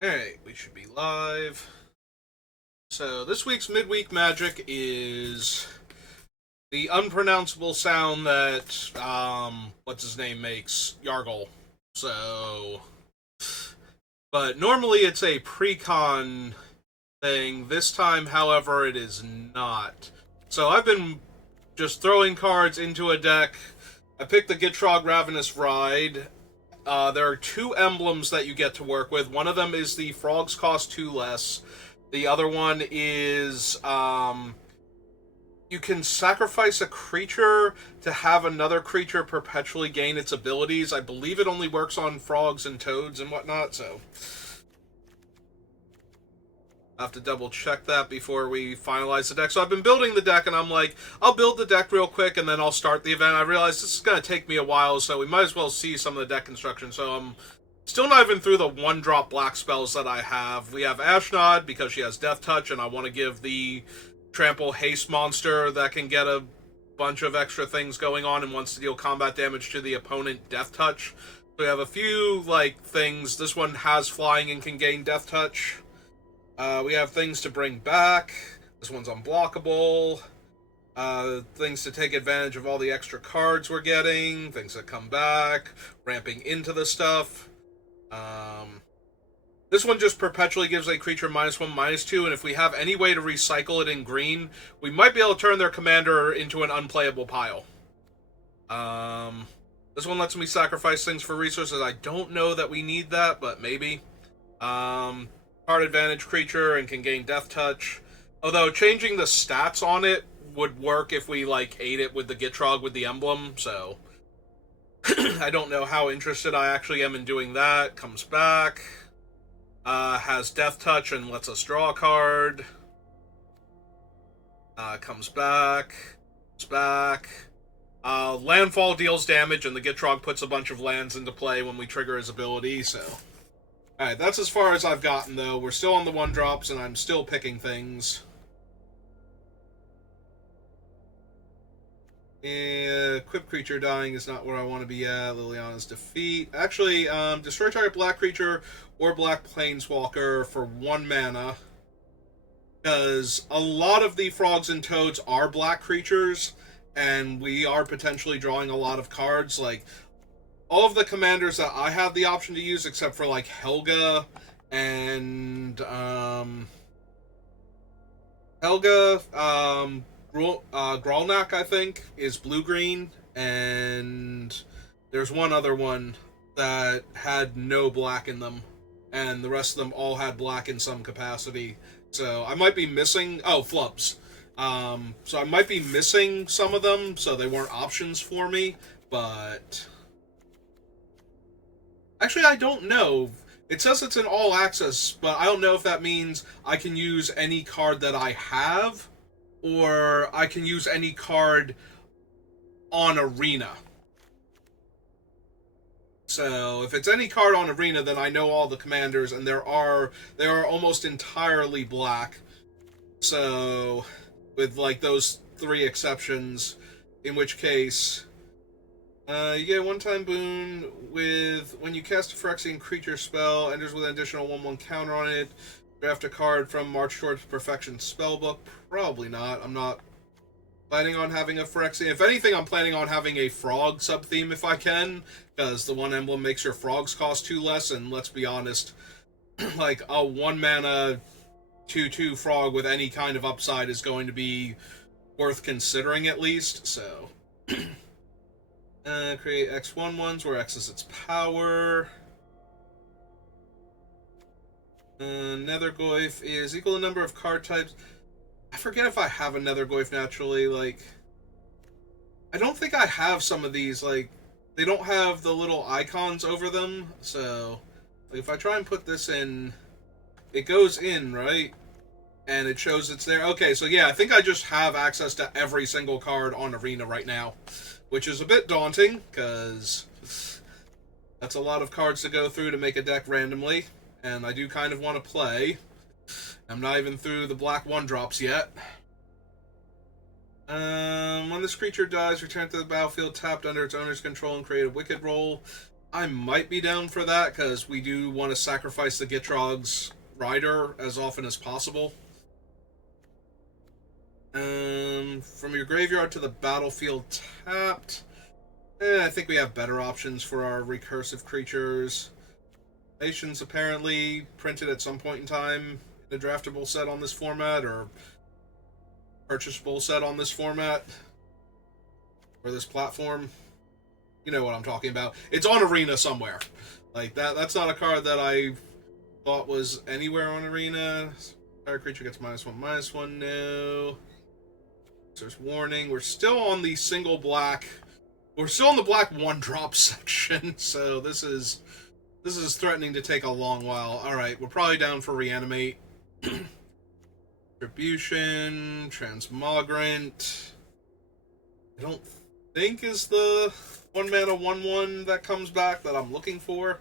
Alright, we should be live. So, this week's midweek magic is the unpronounceable sound that, what's his name makes? Yargle. So, but normally it's a pre-con thing. This time, however, it is not. So, I've been just throwing cards into a deck. I picked the Gitrog Ravenous Ride. There are two emblems that you get to work with. One of them is the frogs cost 2 less. The other one is you can sacrifice a creature to have another creature perpetually gain its abilities. I believe it only works on frogs and toads and whatnot, so I have to double check that before we finalize the deck. So I've been building the deck, and I'm like, I'll build the deck real quick, and then I'll start the event. I realize this is going to take me a while, so we might as well see some of the deck construction. So I'm still not even through the one-drop black spells that I have. We have Ashnod, because she has Death Touch, and I want to give the Trample Haste monster that can get a bunch of extra things going on and wants to deal combat damage to the opponent Death Touch. So we have a few, things. This one has flying and can gain Death Touch. We have things to bring back. This one's unblockable. Things to take advantage of all the extra cards we're getting. Things that come back. Ramping into the stuff. This one just perpetually gives a creature -1, -2, and if we have any way to recycle it in green, we might be able to turn their commander into an unplayable pile. This one lets me sacrifice things for resources. I don't know that we need that, but maybe. Card advantage creature and can gain Death Touch. Although changing the stats on it would work if we ate it with the Gitrog with the emblem, so I don't know how interested I actually am in doing that. Comes back. Has Death Touch and lets us draw a card. Comes back. Comes back. Landfall deals damage, and the Gitrog puts a bunch of lands into play when we trigger his ability, so alright, that's as far as I've gotten, though. We're still on the 1-drops, and I'm still picking things. Equip creature dying is not where I want to be at. Liliana's defeat. Actually, destroy target black creature or black planeswalker for 1 mana. Because a lot of the frogs and toads are black creatures, and we are potentially drawing a lot of cards. All of the commanders that I have the option to use, except for Helga and Gralnak, I think, is blue-green, and there's one other one that had no black in them, and the rest of them all had black in some capacity. So I might be missing... Oh, Flubs. So I might be missing some of them, so they weren't options for me, but... Actually, I don't know. It says it's an all access, but I don't know if that means I can use any card that I have, or I can use any card on Arena. So, if it's any card on Arena, then I know all the commanders, and they are almost entirely black. So, with those 3 exceptions, in which case... you get a one-time boon with when you cast a Phyrexian creature spell, enters with an additional 1/1 counter on it. Draft a card from March Towards Perfection spellbook. Probably not. I'm not planning on having a Phyrexian. If anything, I'm planning on having a frog sub-theme if I can, because the one emblem makes your frogs cost 2 less, and let's be honest, a 1-mana 2/2 frog with any kind of upside is going to be worth considering at least, so... Create X1/1s where X is its power. Nethergoyf is equal to number of card types. I forget if I have a Nethergoyf naturally. I don't think I have some of these. They don't have the little icons over them. So, if I try and put this in, it goes in, right? And it shows it's there. Okay, so yeah, I think I just have access to every single card on Arena right now, which is a bit daunting, because that's a lot of cards to go through to make a deck randomly, and I do kind of want to play. I'm not even through the black 1-drops yet. When this creature dies, return to the battlefield tapped under its owner's control and create a Wicked roll. I might be down for that, because we do want to sacrifice the Gitrog's rider as often as possible. From your graveyard to the battlefield tapped. I think we have better options for our recursive creatures. Nations apparently printed at some point in time in a draftable set on this format, or purchasable set on this format, or this platform. You know what I'm talking about. It's on Arena somewhere. Like, that's not a card that I thought was anywhere on Arena. Fire creature gets -1/-1 now. There's warning. We're still on the single black. We're still in the black 1-drop section, so this is threatening to take a long while. Alright, we're probably down for Reanimate. Distribution, Transmogrant. I don't think is the 1-mana 1/1 that comes back that I'm looking for.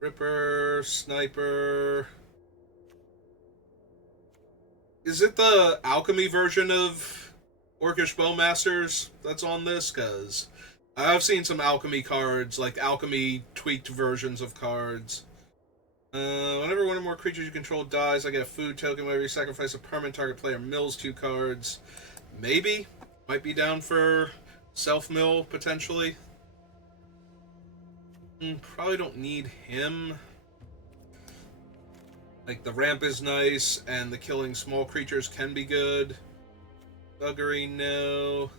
Ripper, Sniper. Is it the Alchemy version of Orcish Bowmasters that's on this? Because I've seen some Alchemy cards, like Alchemy tweaked versions of cards. Whenever one or more creatures you control dies, I get a food token. Whenever you sacrifice a permanent, target player mills 2 cards. Maybe. Might be down for self-mill, potentially. Probably don't need him. Like, the ramp is nice, and the killing small creatures can be good. Thuggery, no.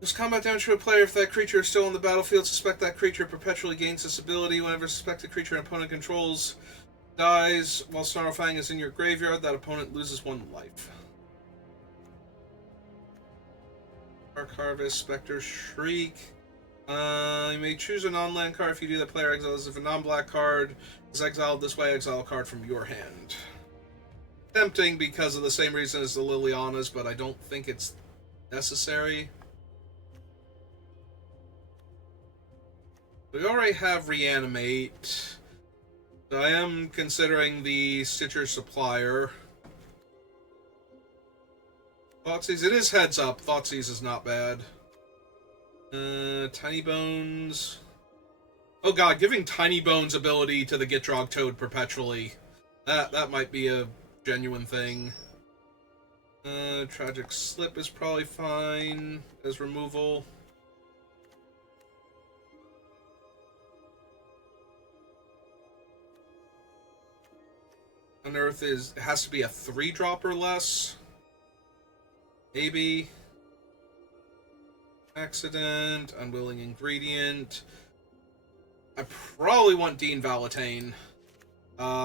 Does combat damage to a player if that creature is still on the battlefield? Suspect that creature perpetually gains this ability. Whenever suspected creature an opponent controls dies while Snarlfang is in your graveyard, that opponent loses 1 life. Dark Harvest, Spectre, Shriek. You may choose a non-land card. If you do, that player exiles. If a non-black card is exiled this way, exile a card from your hand. Tempting because of the same reason as the Liliana's, but I don't think it's necessary. We already have Reanimate. So I am considering the Stitcher Supplier. Thoughtseize, it is heads up. Thougtseize is not bad. Tiny Bones. Oh god, giving Tiny Bones ability to the Gitrog Toad perpetually. That might be a genuine thing. Tragic Slip is probably fine as removal. Unearth has to be a 3-drop or less. Maybe. Accident, Unwilling Ingredient. I probably want Dean Valentine.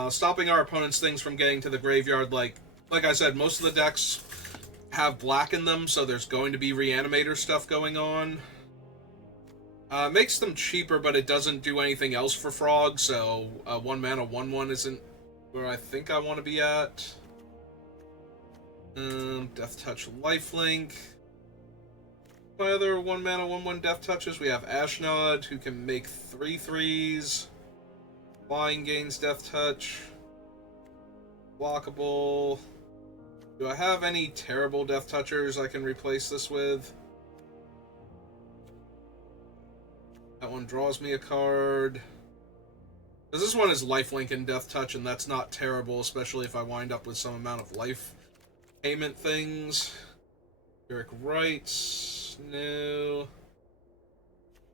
Stopping our opponent's things from getting to the graveyard, like I said, most of the decks have black in them, so there's going to be Reanimator stuff going on. Makes them cheaper, but it doesn't do anything else for Frog, so 1-mana 1/1 isn't where I think I want to be at. Death Touch, Lifelink. My other 1-mana 1/1 Death Touches, we have Ashnod, who can make 3/3s. Flying gains Death Touch. Blockable. Do I have any terrible Death Touchers I can replace this with? That one draws me a card. Because this one is Lifelink and Death Touch, and that's not terrible, especially if I wind up with some amount of life payment things. Eric Wrights. No.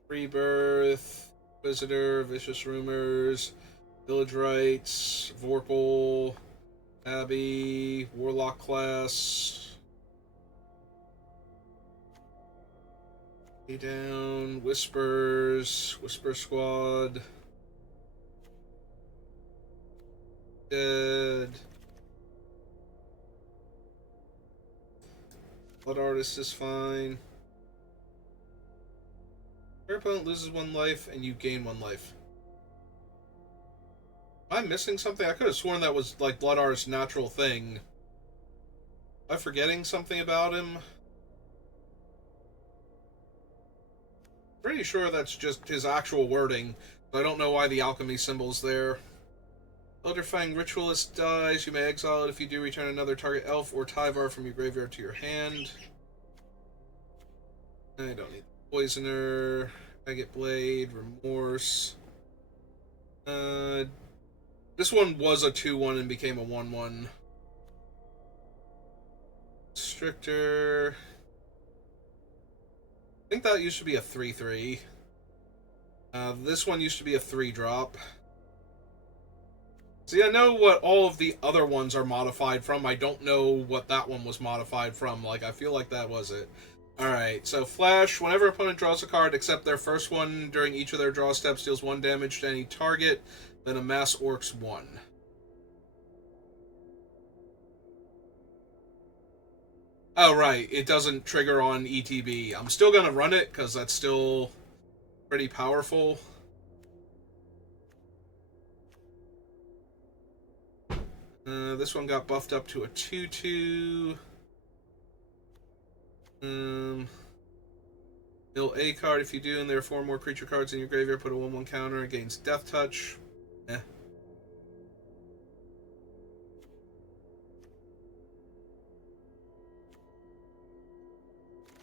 Rebirth. Visitor. Vicious Rumors. Village Rights. Vorpal. Abbey. Warlock class. Lay down. Whispers. Whisper Squad. Dead. Blood Artist is fine. Your opponent loses 1 life and you gain 1 life. Am I missing something? I could have sworn that was like Blood Artist's natural thing. Am I forgetting something about him? Pretty sure that's just his actual wording. But I don't know why the alchemy symbol's there. Elderfang Ritualist dies. You may exile it. If you do, return another target elf or Tyvar from your graveyard to your hand. I don't need Poisoner, Agate Blade, Remorse. This one was a 2-1 and became a 1-1. Stricter. I think that used to be a 3-3. This one used to be a 3-drop. See, I know what all of the other ones are modified from. I don't know what that one was modified from. Like, I feel like that was it. Alright, so Flash. Whenever opponent draws a card, except their first one during each of their draw steps, deals 1 damage to any target, then amass Orcs 1. Oh, right. It doesn't trigger on ETB. I'm still going to run it, because that's still pretty powerful. This one got buffed up to a 2-2. Mill a card if you do, and there are 4 more creature cards in your graveyard. Put a 1-1 counter against Death Touch. Eh.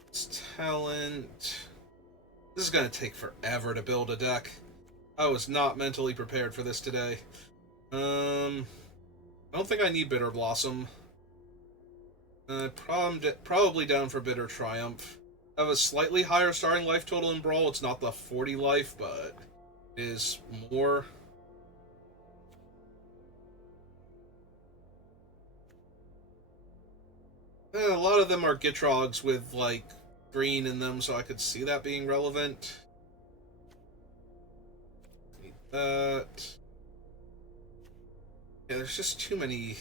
It's talent. This is going to take forever to build a deck. I was not mentally prepared for this today. I don't think I need Bitter Blossom. Probably down for Bitter Triumph. I have a slightly higher starting life total in Brawl. It's not the 40 life, but it is more. A lot of them are Gitrogs with, like, green in them, so I could see that being relevant. Need that. Yeah, there's just too many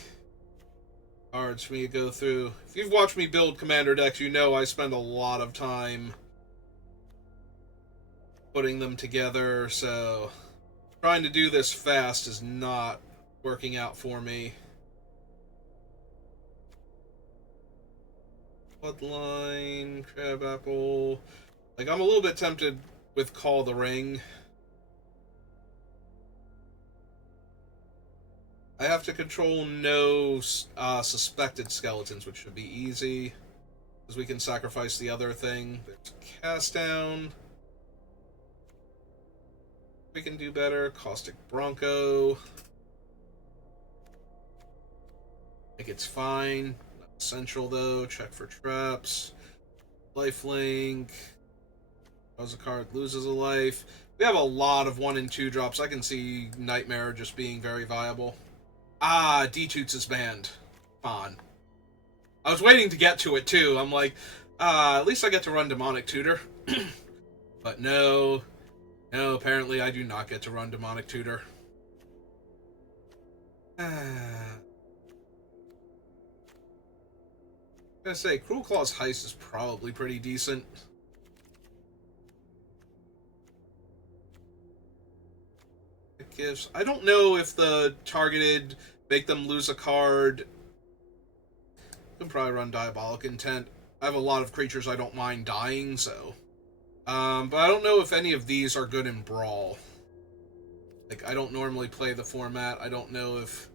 cards for me to go through. If you've watched me build Commander decks, you know I spend a lot of time putting them together, so trying to do this fast is not working out for me. Bloodline, Crabapple. Like, I'm a little bit tempted with Call the Ring. I have to control no suspected skeletons, which should be easy, because we can sacrifice the other thing. There's Cast Down. We can do better. Caustic Bronco. I think it's fine. Not essential, though. Check for traps. Lifelink. Draws a card, loses a life. We have a lot of 1 and 2 drops. I can see Nightmare just being very viable. Ah, D-Toots is banned. Fun. I was waiting to get to it, too. I'm like, at least I get to run Demonic Tutor. But no. No, apparently I do not get to run Demonic Tutor. I'm gonna say, Cruel Claw's Heist is probably pretty decent. Gifts. I don't know if the targeted make them lose a card. I can probably run Diabolic Intent. I have a lot of creatures I don't mind dying, so. But I don't know if any of these are good in Brawl. Like, I don't normally play the format. I don't know if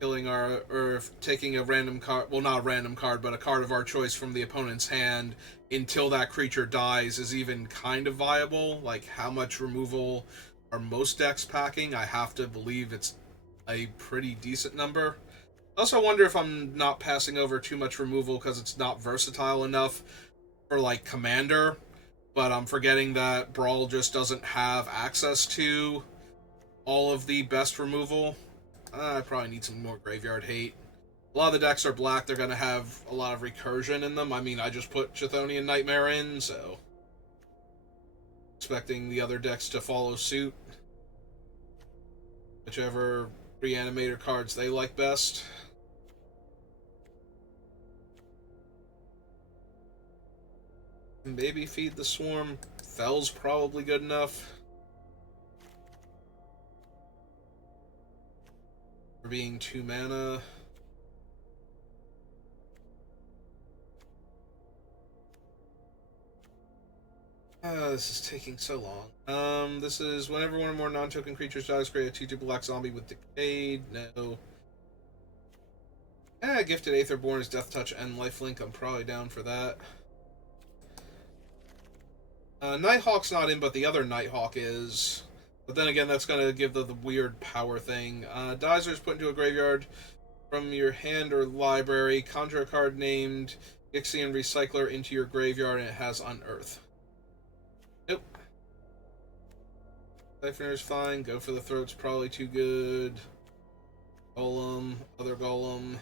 killing or if taking a random card, well, not a random card, but a card of our choice from the opponent's hand until that creature dies is even kind of viable. Like, how much removal are most decks packing? I have to believe it's a pretty decent number. I also wonder if I'm not passing over too much removal because it's not versatile enough for, like, Commander, but I'm forgetting that Brawl just doesn't have access to all of the best removal. I probably need some more Graveyard Hate. A lot of the decks are black. They're going to have a lot of recursion in them. I mean, I just put Chthonian Nightmare in, so expecting the other decks to follow suit. Whichever Reanimator cards they like best. Maybe Feed the Swarm. Fell's probably good enough. For being 2 mana. This is taking so long. This is whenever one or more non-token creatures dies, create a 2/2 black zombie with Decayed. No. Gifted Aetherborn is Death Touch and Lifelink. I'm probably down for that. Nighthawk's not in, but the other Nighthawk is. But then again, that's going to give the weird power thing. Dizer is put into a graveyard from your hand or library. Conjure a card named Ixian Recycler into your graveyard, and it has Unearth. Nope. Siphoner's fine. Go for the Throat's probably too good. Golem. Other Golem.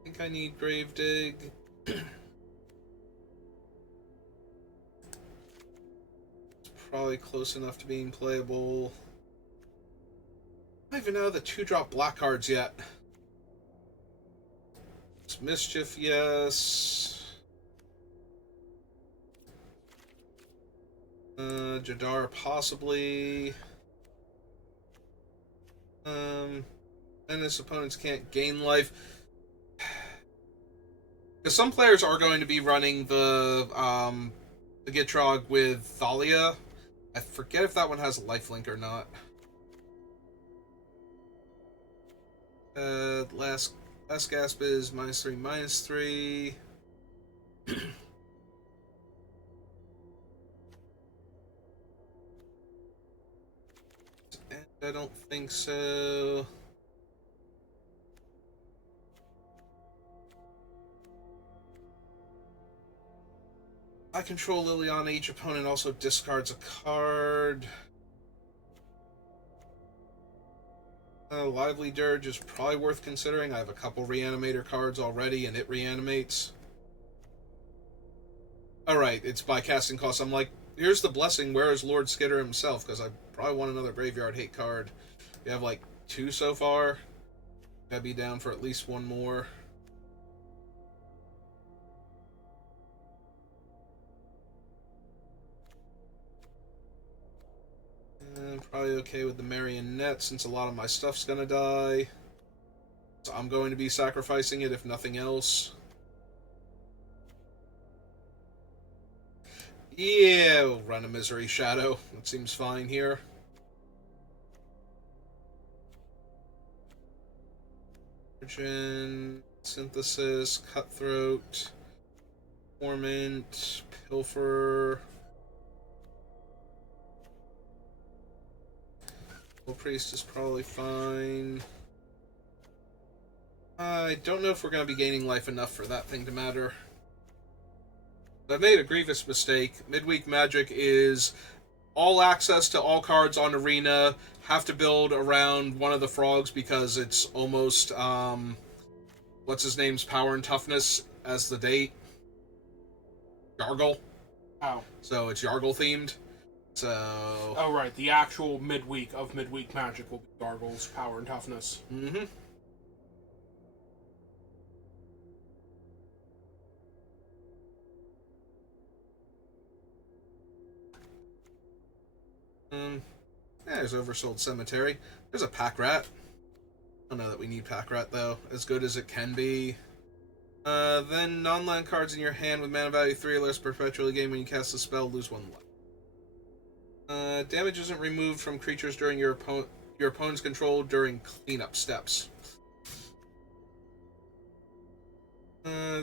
I think I need Gravedigg. Probably close enough to being playable. I don't even know the 2-drop black cards yet. It's Mischief, yes. Jadar, possibly. And his opponents can't gain life. Because some players are going to be running the Gitrog with Thalia. I forget if that one has a lifelink or not. Last gasp is -3, -3. And I don't think so. I control Liliana. Each opponent also discards a card. Lively Dirge is probably worth considering. I have a couple Reanimator cards already, and it reanimates. Alright, it's by casting cost. I'm like, here's the blessing. Where is Lord Skitter himself? Because I probably want another Graveyard Hate card. We have like 2 so far. Gotta be down for at least 1 more. I'm probably okay with the Marionette since a lot of my stuff's gonna die. So I'm going to be sacrificing it if nothing else. Yeah, we'll run a Misery Shadow. That seems fine here. Origin, Synthesis, Cutthroat, Torment, Pilfer. Priest is probably fine. I don't know if we're going to be gaining life enough for that thing to matter. I've made a grievous mistake. Midweek Magic is all access to all cards on Arena. Have to build around one of the frogs because it's almost, what's his name's power and toughness as the date? Yargle. Oh. So it's Yargle themed. So. Oh, right. The actual midweek of Midweek Magic will be Yargle's power and toughness. Mm-hmm. There's Oversold Cemetery. There's a Pack Rat. I don't know that we need Pack Rat, though. As good as it can be. Then non-land cards in your hand with mana value 3 or less perpetually gain when you cast a spell, lose 1 life. Damage isn't removed from creatures during your opponent's control during cleanup steps.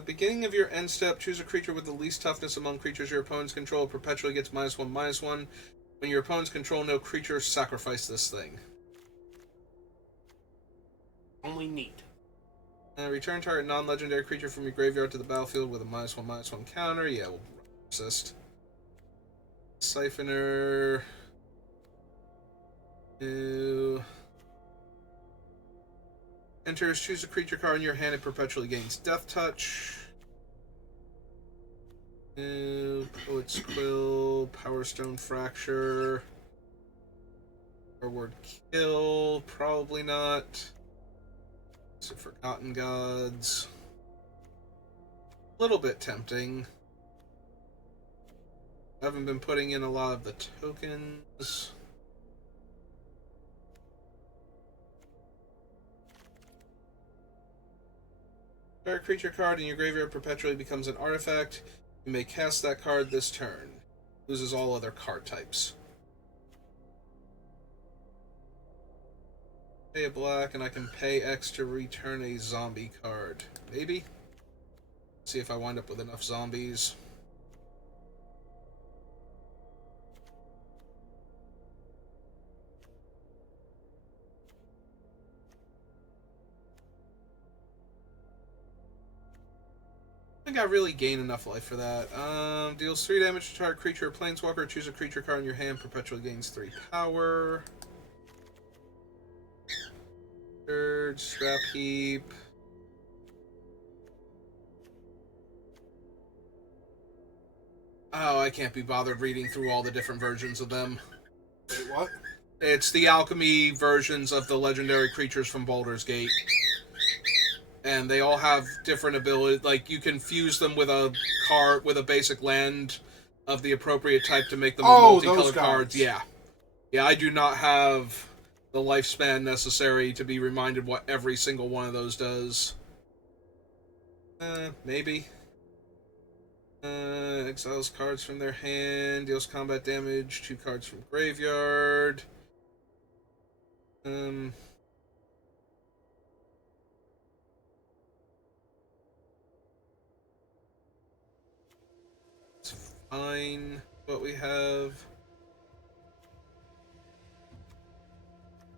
Beginning of your end step, choose a creature with the least toughness among creatures your opponents control. Perpetually gets -1/-1. When your opponents control no creature, sacrifice this thing. Only neat. Return target non-legendary creature from your graveyard to the battlefield with a -1/-1 counter. Yeah, we'll resist. Siphoner. Enters, choose a creature card in your hand, it perpetually gains Death Touch. Poet's Quill, Power Stone Fracture. Forward Kill, probably not. So Forgotten Gods. A little bit tempting. I haven't been putting in a lot of the tokens. A creature card in your graveyard perpetually becomes an artifact. You may cast that card this turn. Loses all other card types. Pay a black, and I can pay X to return a zombie card. Maybe? See if I wind up with enough zombies. I think I really gain enough life for that. Deals 3 damage to target creature or planeswalker. Choose a creature card in your hand. Perpetually gains 3 power. Third, scrap heap. Oh, I can't be bothered reading through all the different versions of them. Wait, what? It's the alchemy versions of the legendary creatures from Baldur's Gate. And they all have different abilities. Like, you can fuse them with a card, with a basic land of the appropriate type to make them multicolored cards. Yeah. Yeah, I do not have the lifespan necessary to be reminded what every single one of those does. Maybe. Exiles cards from their hand, deals combat damage, 2 cards from graveyard. It's fine what we have.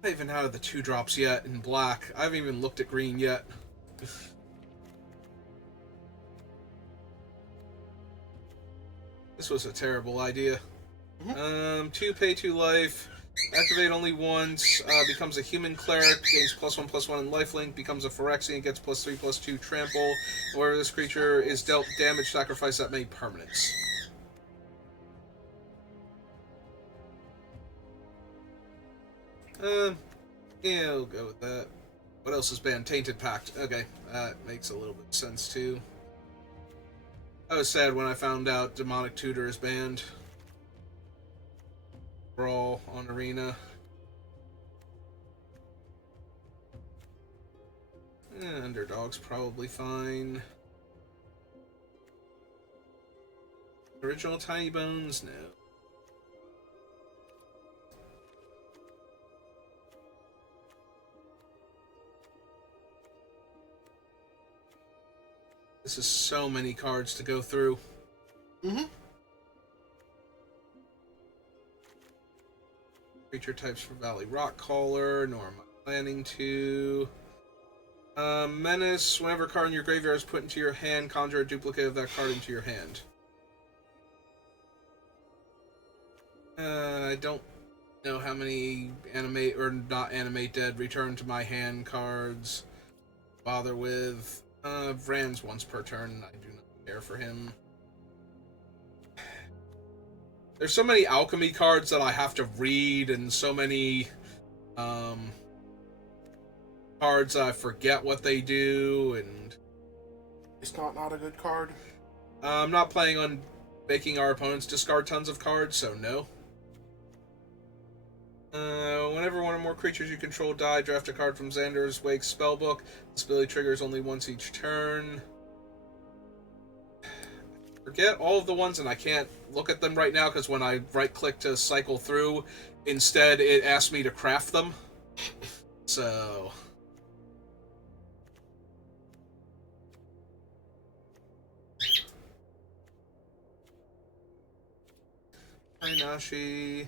I haven't had the 2-drops yet in black. I haven't even looked at green yet. This was a terrible idea. 2 pay 2 life. Activate only once. Becomes a human cleric. Gains +1/+1 in lifelink. Becomes a Phyrexian. Gets +3/+2 trample. Wherever this creature is dealt damage, sacrifice that many permanents. Yeah, we'll go with that. What else is banned? Tainted Pact. Okay, that makes a little bit of sense too. I was sad when I found out Demonic Tutor is banned. Brawl on Arena. Underdog's probably fine. Original Tiny Bones? No. This is so many cards to go through. Creature types for Valley Rockcaller, nor am I planning to. Menace, whenever a card in your graveyard is put into your hand, conjure a duplicate of that card into your hand. I don't know how many animate, or not animate dead, return to my hand cards bother with. Vrans once per turn, I do not care for him. There's so many alchemy cards that I have to read, and so many cards I forget what they do, and It's not a good card. I'm not planning on making our opponents discard tons of cards, so no. Whenever one or more creatures you control die, draft a card from Xander's Wake spellbook. This ability triggers only once each turn. Forget all of the ones, and I can't look at them right now because when I right-click to cycle through, instead it asks me to craft them. So... Nashi.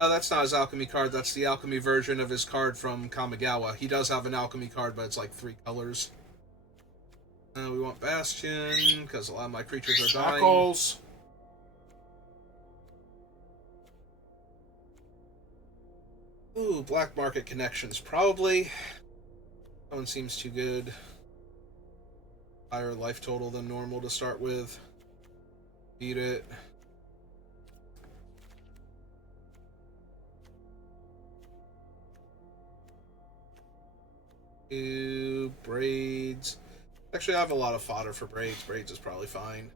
Oh, that's not his alchemy card. That's the alchemy version of his card from Kamigawa. He does have an alchemy card, but it's like 3 colors. We want Bastion, because a lot of my creatures are dying. Shackles. Ooh, Black Market Connections, probably. That one seems too good. Higher life total than normal to start with. Beat it. Braids. Actually, I have a lot of fodder for Braids. Braids is probably fine.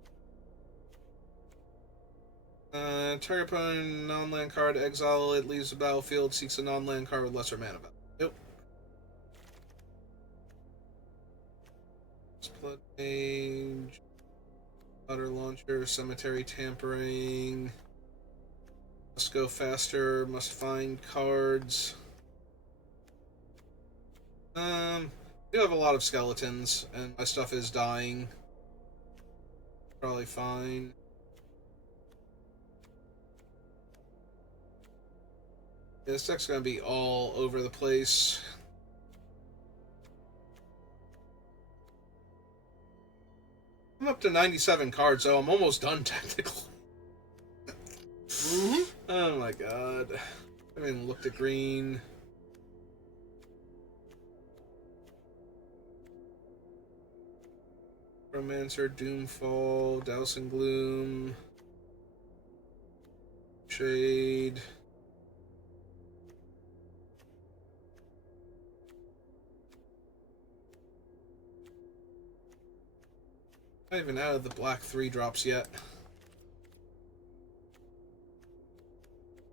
Target opponent non-land card, exile it, leaves the battlefield, seeks a non-land card with lesser mana value. Yep. Split Mage. Fodder Launcher, Cemetery Tampering. Must go faster, must find cards. I do have a lot of skeletons, and my stuff is dying. Probably fine. Yeah, this deck's gonna be all over the place. I'm up to 97 cards, so I'm almost done technically. Oh my god. I haven't even looked at green. Romancer, Doomfall, Douse and Gloom, Shade. Not even out of the black 3 drops yet.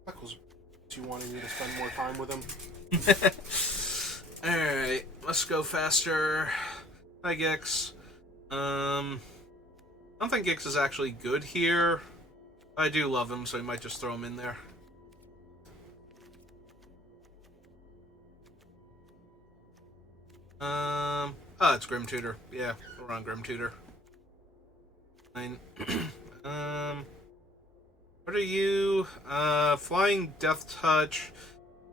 That was you wanting me to spend more time with him. Alright, let's go faster. Hi, Gix. I don't think Gix is actually good here. I do love him, so we might just throw him in there. Oh, it's Grim Tutor. Yeah, we're on Grim Tutor. Fine. What are you? Flying Death Touch.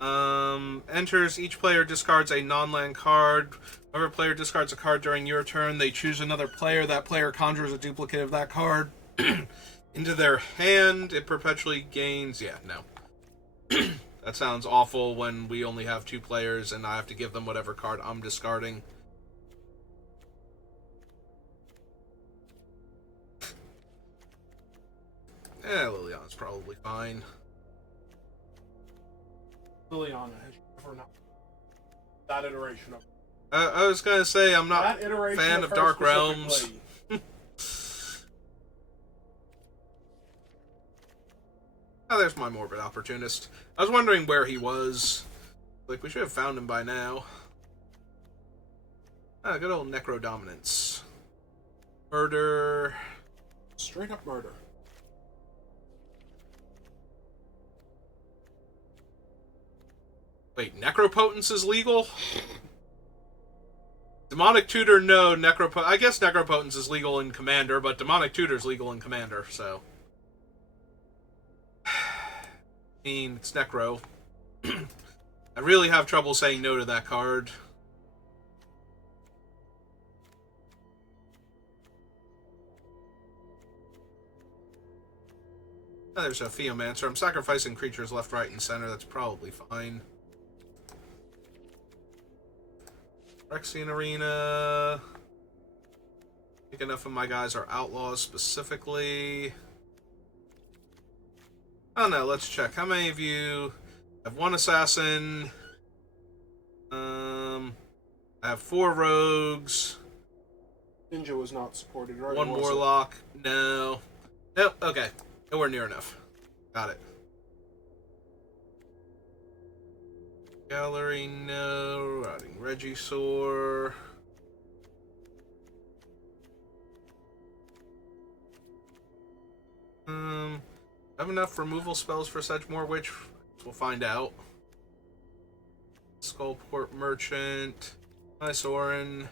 Enters, each player discards a non-land card. Whoever player discards a card during your turn, they choose another player. That player conjures a duplicate of that card into their hand. It perpetually gains... Yeah, no. That sounds awful when we only have 2 players and I have to give them whatever card I'm discarding. Liliana's probably fine. Liliana has never not that iteration of. I was gonna say I'm not a fan of Dark Realms. Oh, there's my Morbid Opportunist. I was wondering where he was. Like, we should have found him by now. Ah, good old Necro Dominance. Murder. Straight up murder. Wait, Necropotence is legal? Demonic Tutor, no. I guess Necropotence is legal in Commander, but Demonic Tutor is legal in Commander, so... I mean, it's Necro. I really have trouble saying no to that card. Oh, there's a Theomancer. I'm sacrificing creatures left, right, and center. That's probably fine. Rexian Arena. I think enough of my guys are outlaws specifically. I don't know, let's check. How many of you have 1 assassin? I have 4 rogues. Ninja was not supported, right? 1 warlock. No. Nope, okay. Nowhere near enough. Got it. Gallery, no. Routing Regisaur. Have enough removal spells for Sedgemoor Witch? We'll find out. Skullport Merchant. Nice Orin.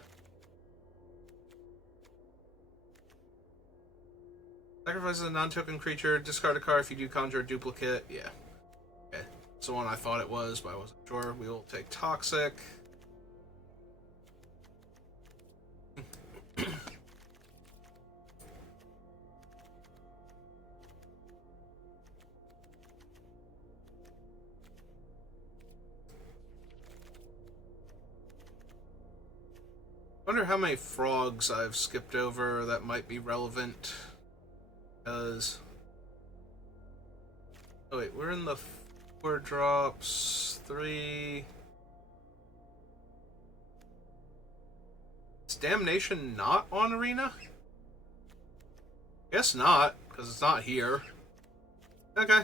Sacrifice a non-token creature. Discard a card if you do conjure a duplicate. Yeah. Okay. That's the one I thought it was, but I wasn't sure. We will take Toxic. Wonder how many frogs I've skipped over that might be relevant. Because... Oh wait, we're in the 4 drops, 3... Is Damnation not on Arena? Guess not, because it's not here. Okay.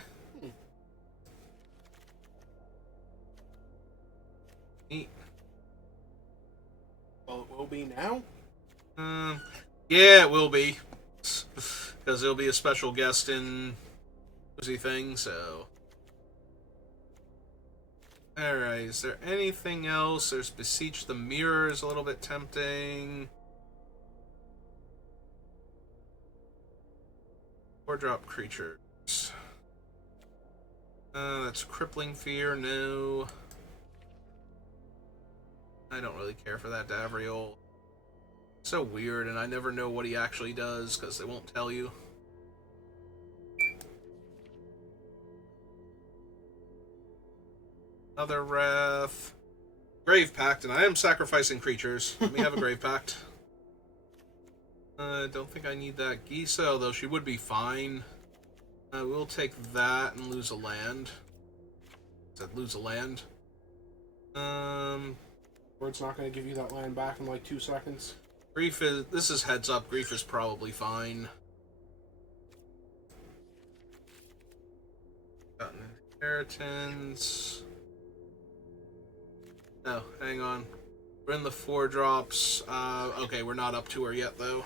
Neat. Well, it will be now? Yeah, it will be. Because there'll be a special guest in Cozy Thing, so... Alright, is there anything else? There's Beseech the Mirrors, a little bit tempting. 4-drop creatures. That's Crippling Fear, no. I don't really care for that Davriel. So weird, and I never know what he actually does, because they won't tell you. Another Wrath. Grave Pact, and I am sacrificing creatures. Let me have a Grave Pact. I don't think I need that Gisa, although she would be fine. I will take that and lose a land. Said lose a land. Word's not going to give you that land back in like 2 seconds. Grief is... This is heads up. Grief is probably fine. Got an inheritance. No, hang on. We're in the 4-drops. Okay, we're not up to her yet, though.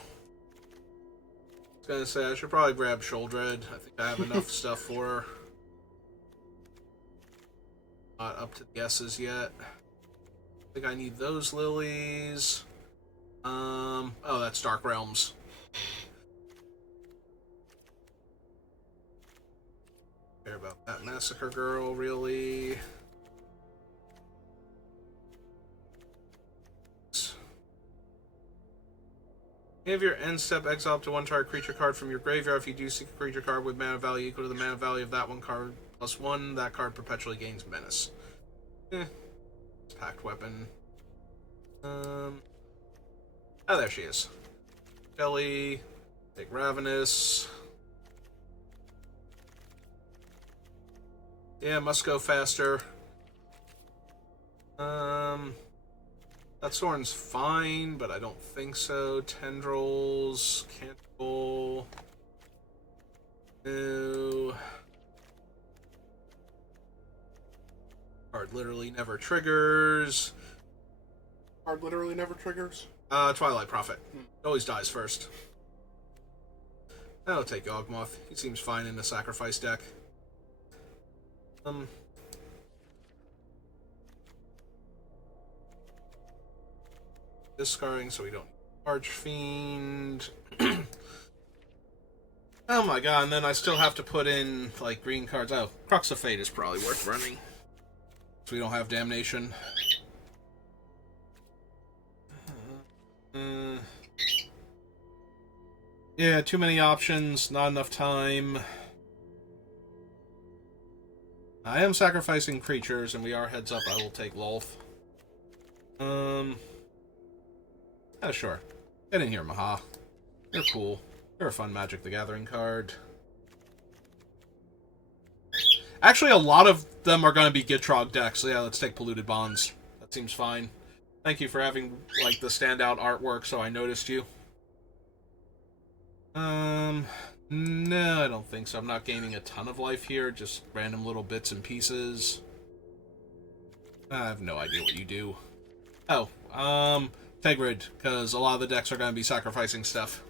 I was gonna say, I should probably grab Sholdred. I think I have enough stuff for her. Not up to the S's yet. I think I need those lilies. Oh, that's Dark Realms. Care about that Massacre Girl, really. Give your end step, exile up to 1 target creature card from your graveyard. If you do seek a creature card with mana value equal to the mana value of that one card +1, that card perpetually gains menace. Packed weapon. Oh, there she is. Kelly. Take Ravenous. Yeah, must go faster. That Soren's fine, but I don't think so. Tendrils, Canticle. No. Card literally never triggers. Card literally never triggers? Twilight Prophet. Always dies first. I'll take Yawgmoth. He seems fine in the sacrifice deck. Discarding so we don't Archfiend. Oh my god, and then I still have to put in, like, green cards. Oh, Crux of Fate is probably worth running. So we don't have Damnation. Yeah, too many options, not enough time. I am sacrificing creatures, and we are heads up. I will take Lolth. Yeah, sure. Get in here, Maha. You're cool. You're a fun Magic the Gathering card. Actually, a lot of them are going to be Gitrog decks, so yeah, let's take Polluted Bonds. That seems fine. Thank you for having, like, the standout artwork, so I noticed you. No, I don't think so. I'm not gaining a ton of life here, just random little bits and pieces. I have no idea what you do. Oh, Tegrid, because a lot of the decks are going to be sacrificing stuff.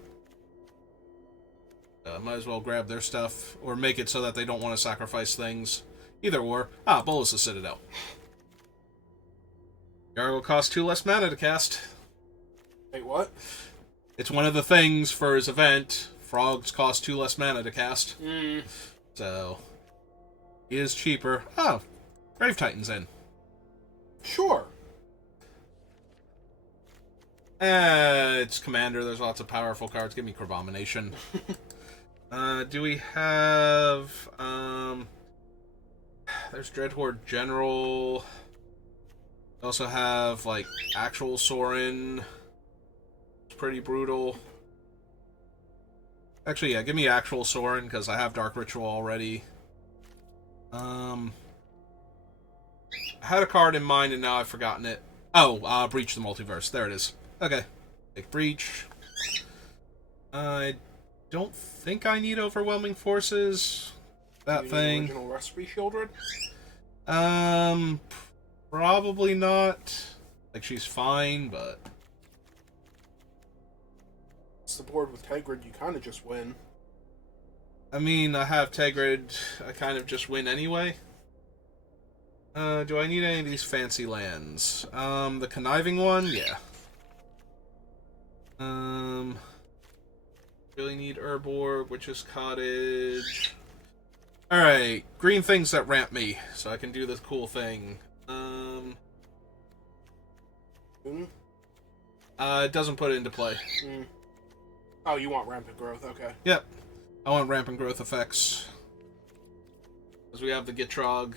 Might as well grab their stuff, or make it so that they don't want to sacrifice things. Either or. Ah, Bolus the Citadel. Yargle costs 2 less mana to cast. Wait, what? It's one of the things for his event. Frogs cost 2 less mana to cast. So, he is cheaper. Oh, Grave Titan's in. Sure. It's Commander. There's lots of powerful cards. Give me Crabomination. Do we have... there's Dreadhorde General. We also have, like, actual Sorin. It's pretty brutal. Actually, yeah, give me actual Sorin, because I have Dark Ritual already. I had a card in mind, and now I've forgotten it. Oh, Breach the Multiverse. There it is. Okay. Take Breach. I don't think I need Overwhelming Forces. That thing. Original Recipe Shieldred? Probably not. Like, she's fine, but... It's the board with Tegrid, you kind of just win. I mean, I have Tegrid, I kind of just win anyway. Do I need any of these fancy lands? The conniving one? Yeah. Really need Urborg, Witch's Cottage. Alright, green things that ramp me, so I can do this cool thing. It doesn't put it into play. Oh, you want rampant growth, okay. Yep. I want rampant growth effects. Because we have the Gitrog.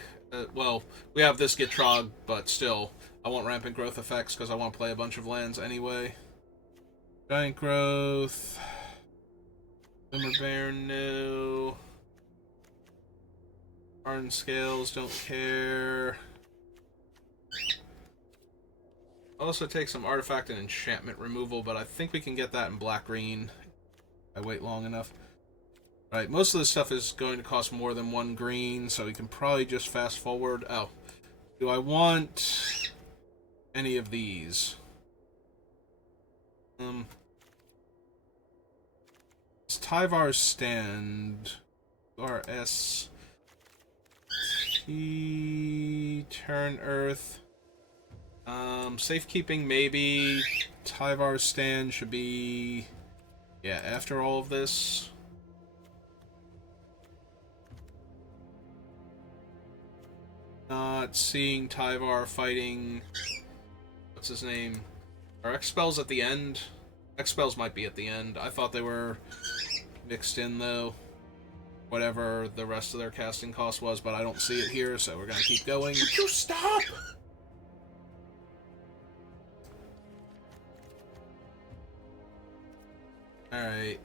Well, we have this Gitrog, but still, I want rampant growth effects because I want to play a bunch of lands anyway. Giant growth. Glimmer Bear, no. Hardened Scales, don't care. I'll also take some artifact and enchantment removal, but I think we can get that in black-green if I wait long enough. Right, most of this stuff is going to cost more than 1 green, so we can probably just fast forward. Oh, do I want any of these? It's Tyvar's Stand. RS. T. Turn Earth. Safekeeping, maybe. Tyvar's Stand should be... yeah, after all of this. Not seeing Tyvar fighting... what's his name? Are X-Spells at the end? X-Spells might be at the end. I thought they were mixed in, though. Whatever the rest of their casting cost was, but I don't see it here, so we're gonna keep going. Would you stop? Alright.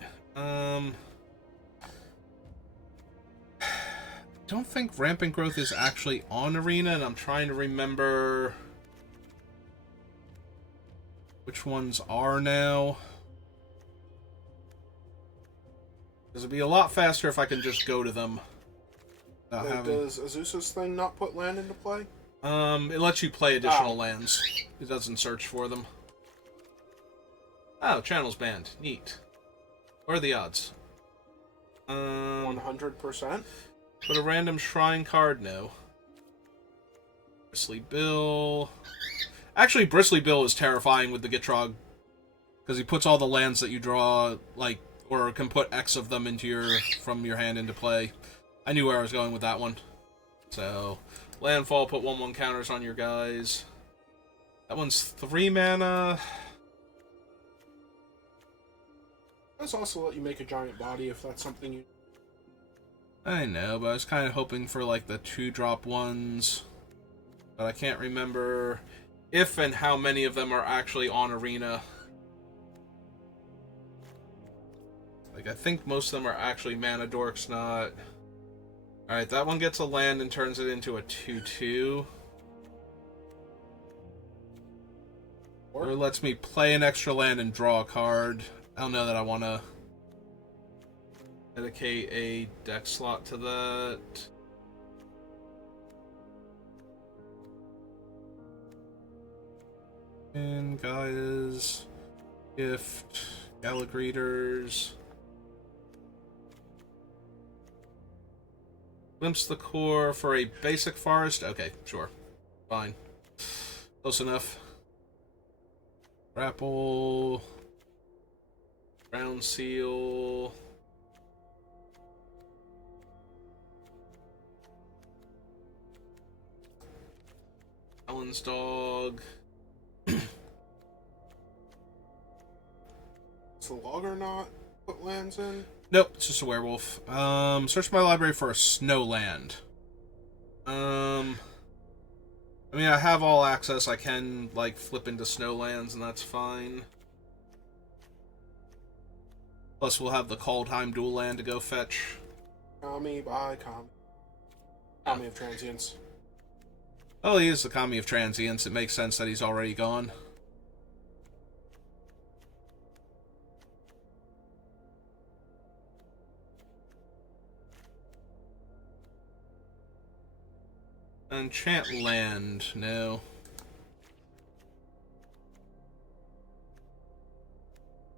Don't think Rampant Growth is actually on Arena, and I'm trying to remember which ones are now. Because it'd be a lot faster if I can just go to them. Does Azusa's thing not put land into play? It lets you play additional lands. It doesn't search for them. Oh, channel's banned. Neat. What are the odds? 100%? Put a random shrine card? No. Bristly Bill. Actually, Bristly Bill is terrifying with the Gitrog. Because he puts all the lands that you draw, like, or can put X of them into from your hand into play. I knew where I was going with that one. So, landfall, put 1/1 counters on your guys. That one's 3 mana. Let's also let you make a giant body if that's something you... I know, but I was kind of hoping for, like, the 2-drop ones. But I can't remember if and how many of them are actually on Arena. Like, I think most of them are actually Mana Dorks, not... Alright, that one gets a land and turns it into a 2/2. Or it lets me play an extra land and draw a card. I don't know that I want to dedicate a deck slot to that. And Gaia's Gift, Gallagreeters. Glimpse the Core for a basic forest? Okay, sure. Fine. Close enough. Grapple. Brown Seal. Alan's Dog. Does the Logger not put lands in? Nope, it's just a werewolf. Search my library for a snow land. I mean, I have all access. I can, like, flip into snow lands, and that's fine. Plus, we'll have the Kaldheim dual land to go fetch. Kami by Kami. Kami of Transience. Oh, he is the Kami of Transience. It makes sense that he's already gone. Enchant land, no.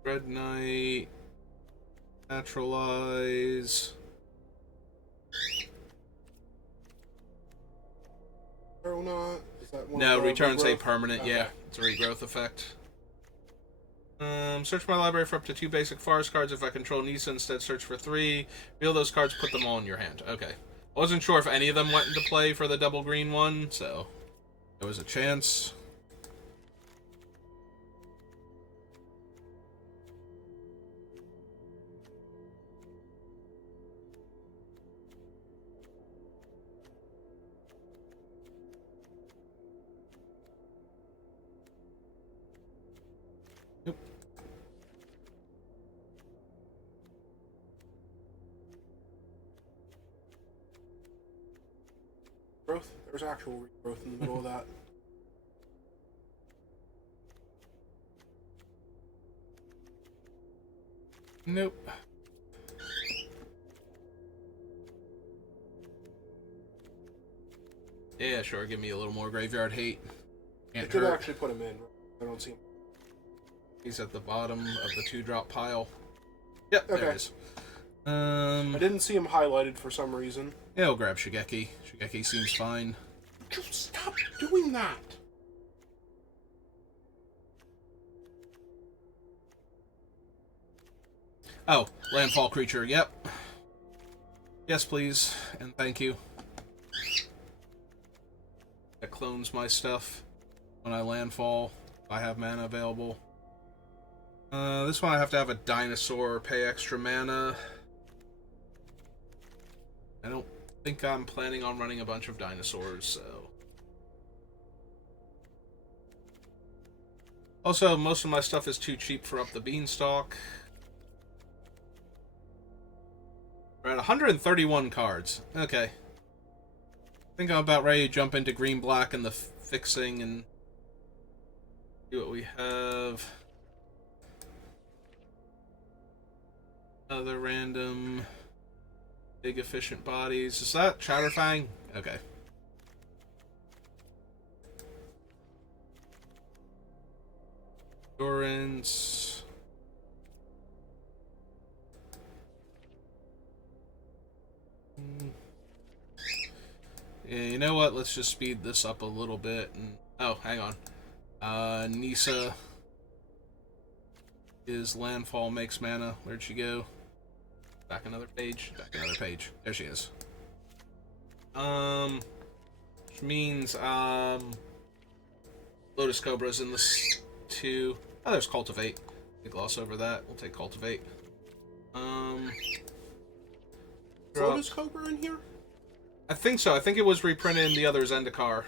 Red Knight. Naturalize. Or not? Is that one No, of the returns a regrowth? permanent. Okay. Yeah, it's a regrowth effect. Search my library for up to 2 basic forest cards. If I control Nisa, instead search for 3. Reveal those cards, put them all in your hand. Okay. I wasn't sure if any of them went into play for the double green one, so there was a chance. Nope. Growth? There's actual regrowth in the middle of that. Nope. Yeah, sure. Give me a little more graveyard hate. I Can't could hurt. actually put him in. I don't see him. He's at the bottom of the 2-drop pile. Yep, there Okay. it is. I didn't see him highlighted for some reason. Yeah, we'll grab Shigeki. Shigeki seems fine. Just stop doing that! Oh, landfall creature, yep. Yes, please, and thank you. That clones my stuff when I landfall, if I have mana available. This one I have to have a dinosaur, pay extra mana. I don't think I'm planning on running a bunch of dinosaurs, so... Also, most of my stuff is too cheap for up the beanstalk. We're at 131 cards. Okay. I think I'm about ready to jump into green-black and the fixing and see what we have. Other random big efficient bodies. Is that Chatterfang? Okay. Endurance. Yeah, you know what? Let's just speed this up a little bit. And oh, hang on. Nisa. His landfall makes mana. Where'd she go? Back another page. Back another page. There she is. Which means Lotus Cobra's in this too. Oh, there's Cultivate. We gloss over that. We'll take Cultivate. Is Lotus Cobra in here? I think so. I think it was reprinted in the other Zendikar.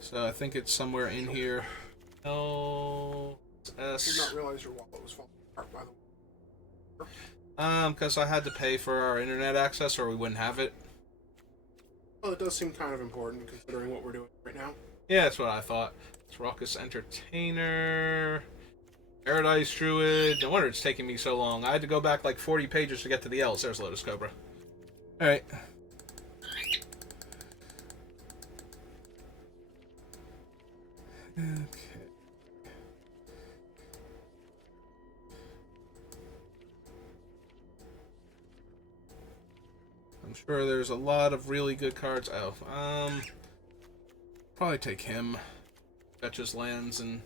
So I think it's somewhere in here. L I S. did not realize your wallet was falling apart, by the way. Because I had to pay for our internet access, or we wouldn't have it. Well, it does seem kind of important considering what we're doing right now. Yeah, that's what I thought. It's Raucous Entertainer, Paradise Druid. No wonder it's taking me so long. I had to go back like 40 pages to get to the L's. There's Lotus Cobra. Alright. Okay. I'm sure there's a lot of really good cards. Oh, probably take him. Fetches lands and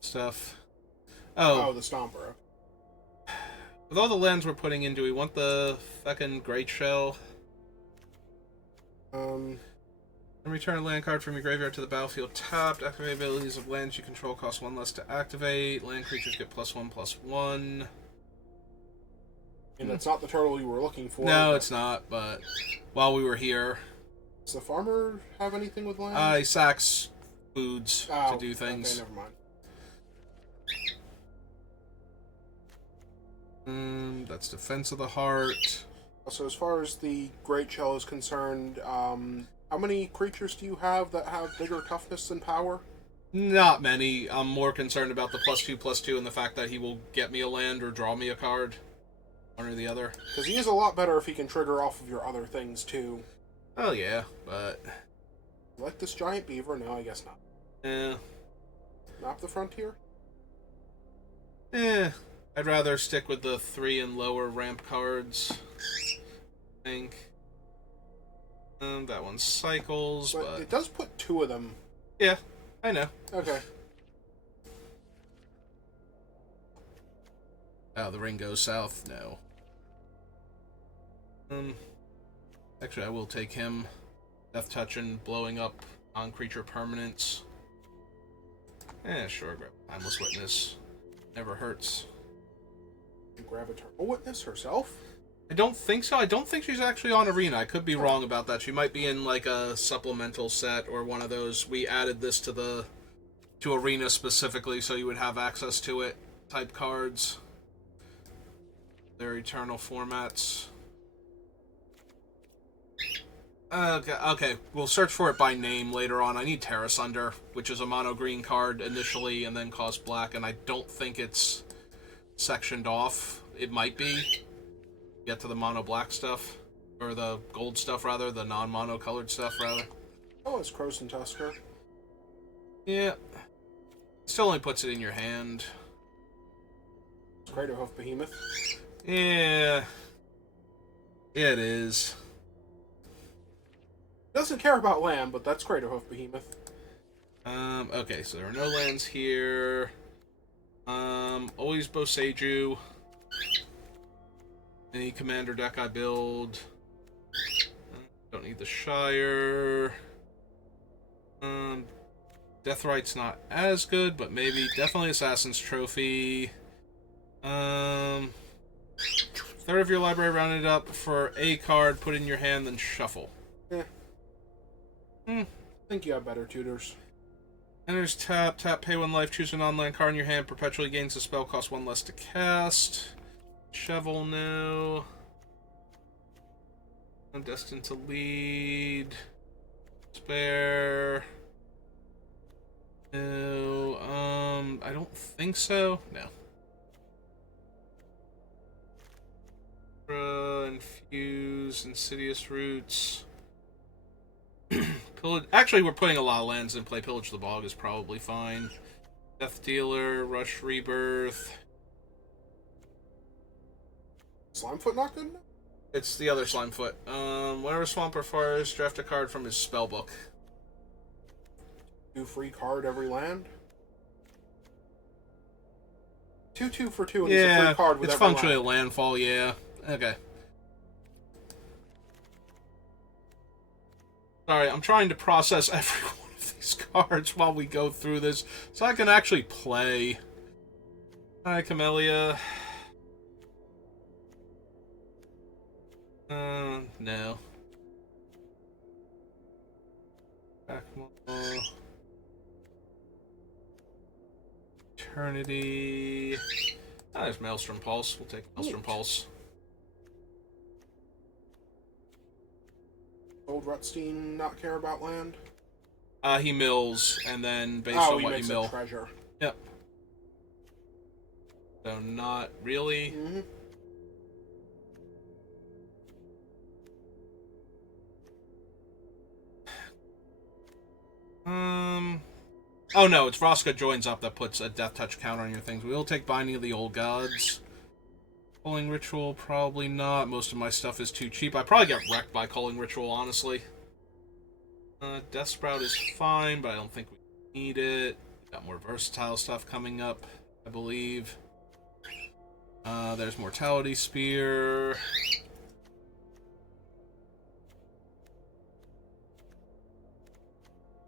stuff. Oh, the Stomper. With all the lands we're putting in, do we want the fucking Great Shell? And return a land card from your graveyard to the battlefield tapped. Activate abilities of lands you control cost 1 less to activate. Land creatures get +1/+1. And that's not the turtle you were looking for. No, it's not, but while we were here... Does the farmer have anything with land? he sacks foods to do things. Okay, never mind. That's Defense of the Heart. So as far as the Great Shell is concerned, how many creatures do you have that have bigger toughness than power? Not many. I'm more concerned about the +2/+2 and the fact that he will get me a land or draw me a card. One or the other. Because he is a lot better if he can trigger off of your other things, too. Oh, yeah, but... You like this giant beaver? No, I guess not. Eh. Map the frontier? I'd rather stick with the 3 and lower ramp cards. I think. That one cycles, but... it does put 2 of them. Yeah, I know. Okay. Oh, the ring goes south? No. Actually, I will take him. Death Touch and blowing up on creature permanents. Sure, grab Timeless Witness. Never hurts. You grab Eternal Witness herself? I don't think so. I don't think she's actually on Arena. I could be wrong about that. She might be in like a supplemental set or one of those. We added this to Arena specifically so you would have access to it type cards. Their Eternal formats. Okay, we'll search for it by name later on. I need Terra Sunder, which is a mono green card initially and then costs black, and I don't think it's sectioned off. It might be. Get to the mono black stuff, or the gold stuff rather, the non-mono colored stuff rather. Oh, it's Croson Tusker. Yeah. Still only puts it in your hand. It's Craterhoof Behemoth. Yeah. Yeah, it is. Doesn't care about land, but that's Craterhoof Behemoth. Okay, so there are no lands here. Always Boseiju. Any commander deck I build. Don't need the Shire. Deathright's not as good, but maybe. Definitely Assassin's Trophy. Third of your library rounded up for a card, put in your hand, then shuffle. Yeah. I think you have better tutors. Enters tap, pay 1 life, choose a non-land card in your hand, perpetually gains a spell, cost 1 less to cast. Shovel, no. I'm destined to lead. Spare. No, I don't think so. No. Infuse, Insidious Roots. Actually, we're putting a lot of lands in play. Pillage the Bog is probably fine. Death Dealer, Rush Rebirth. Slimefoot not good enough? It's the other Slimefoot. Whenever Swampert fires, draft a card from his spellbook. 2 free card every land? 2/2 for 2 and it's a free card with it's every functionally land. a landfall, yeah. Okay. Sorry, I'm trying to process every one of these cards while we go through this, so I can actually play. Hi, Camellia. No. Eternity. Ah, there's Maelstrom Pulse. We'll take Maelstrom Pulse. Old Rutstein not care about land? He mills, and then based Oh, on he what makes you mill. a treasure. Yep. So not really. Mm-hmm. Oh no, it's Vraska joins up that puts a Death Touch counter on your things. We will take Binding of the Old Gods. Culling Ritual, probably not. Most of my stuff is too cheap. I probably get wrecked by Culling Ritual, honestly. Death Sprout is fine, but I don't think we need it. Got more versatile stuff coming up, I believe. There's Mortality Spear.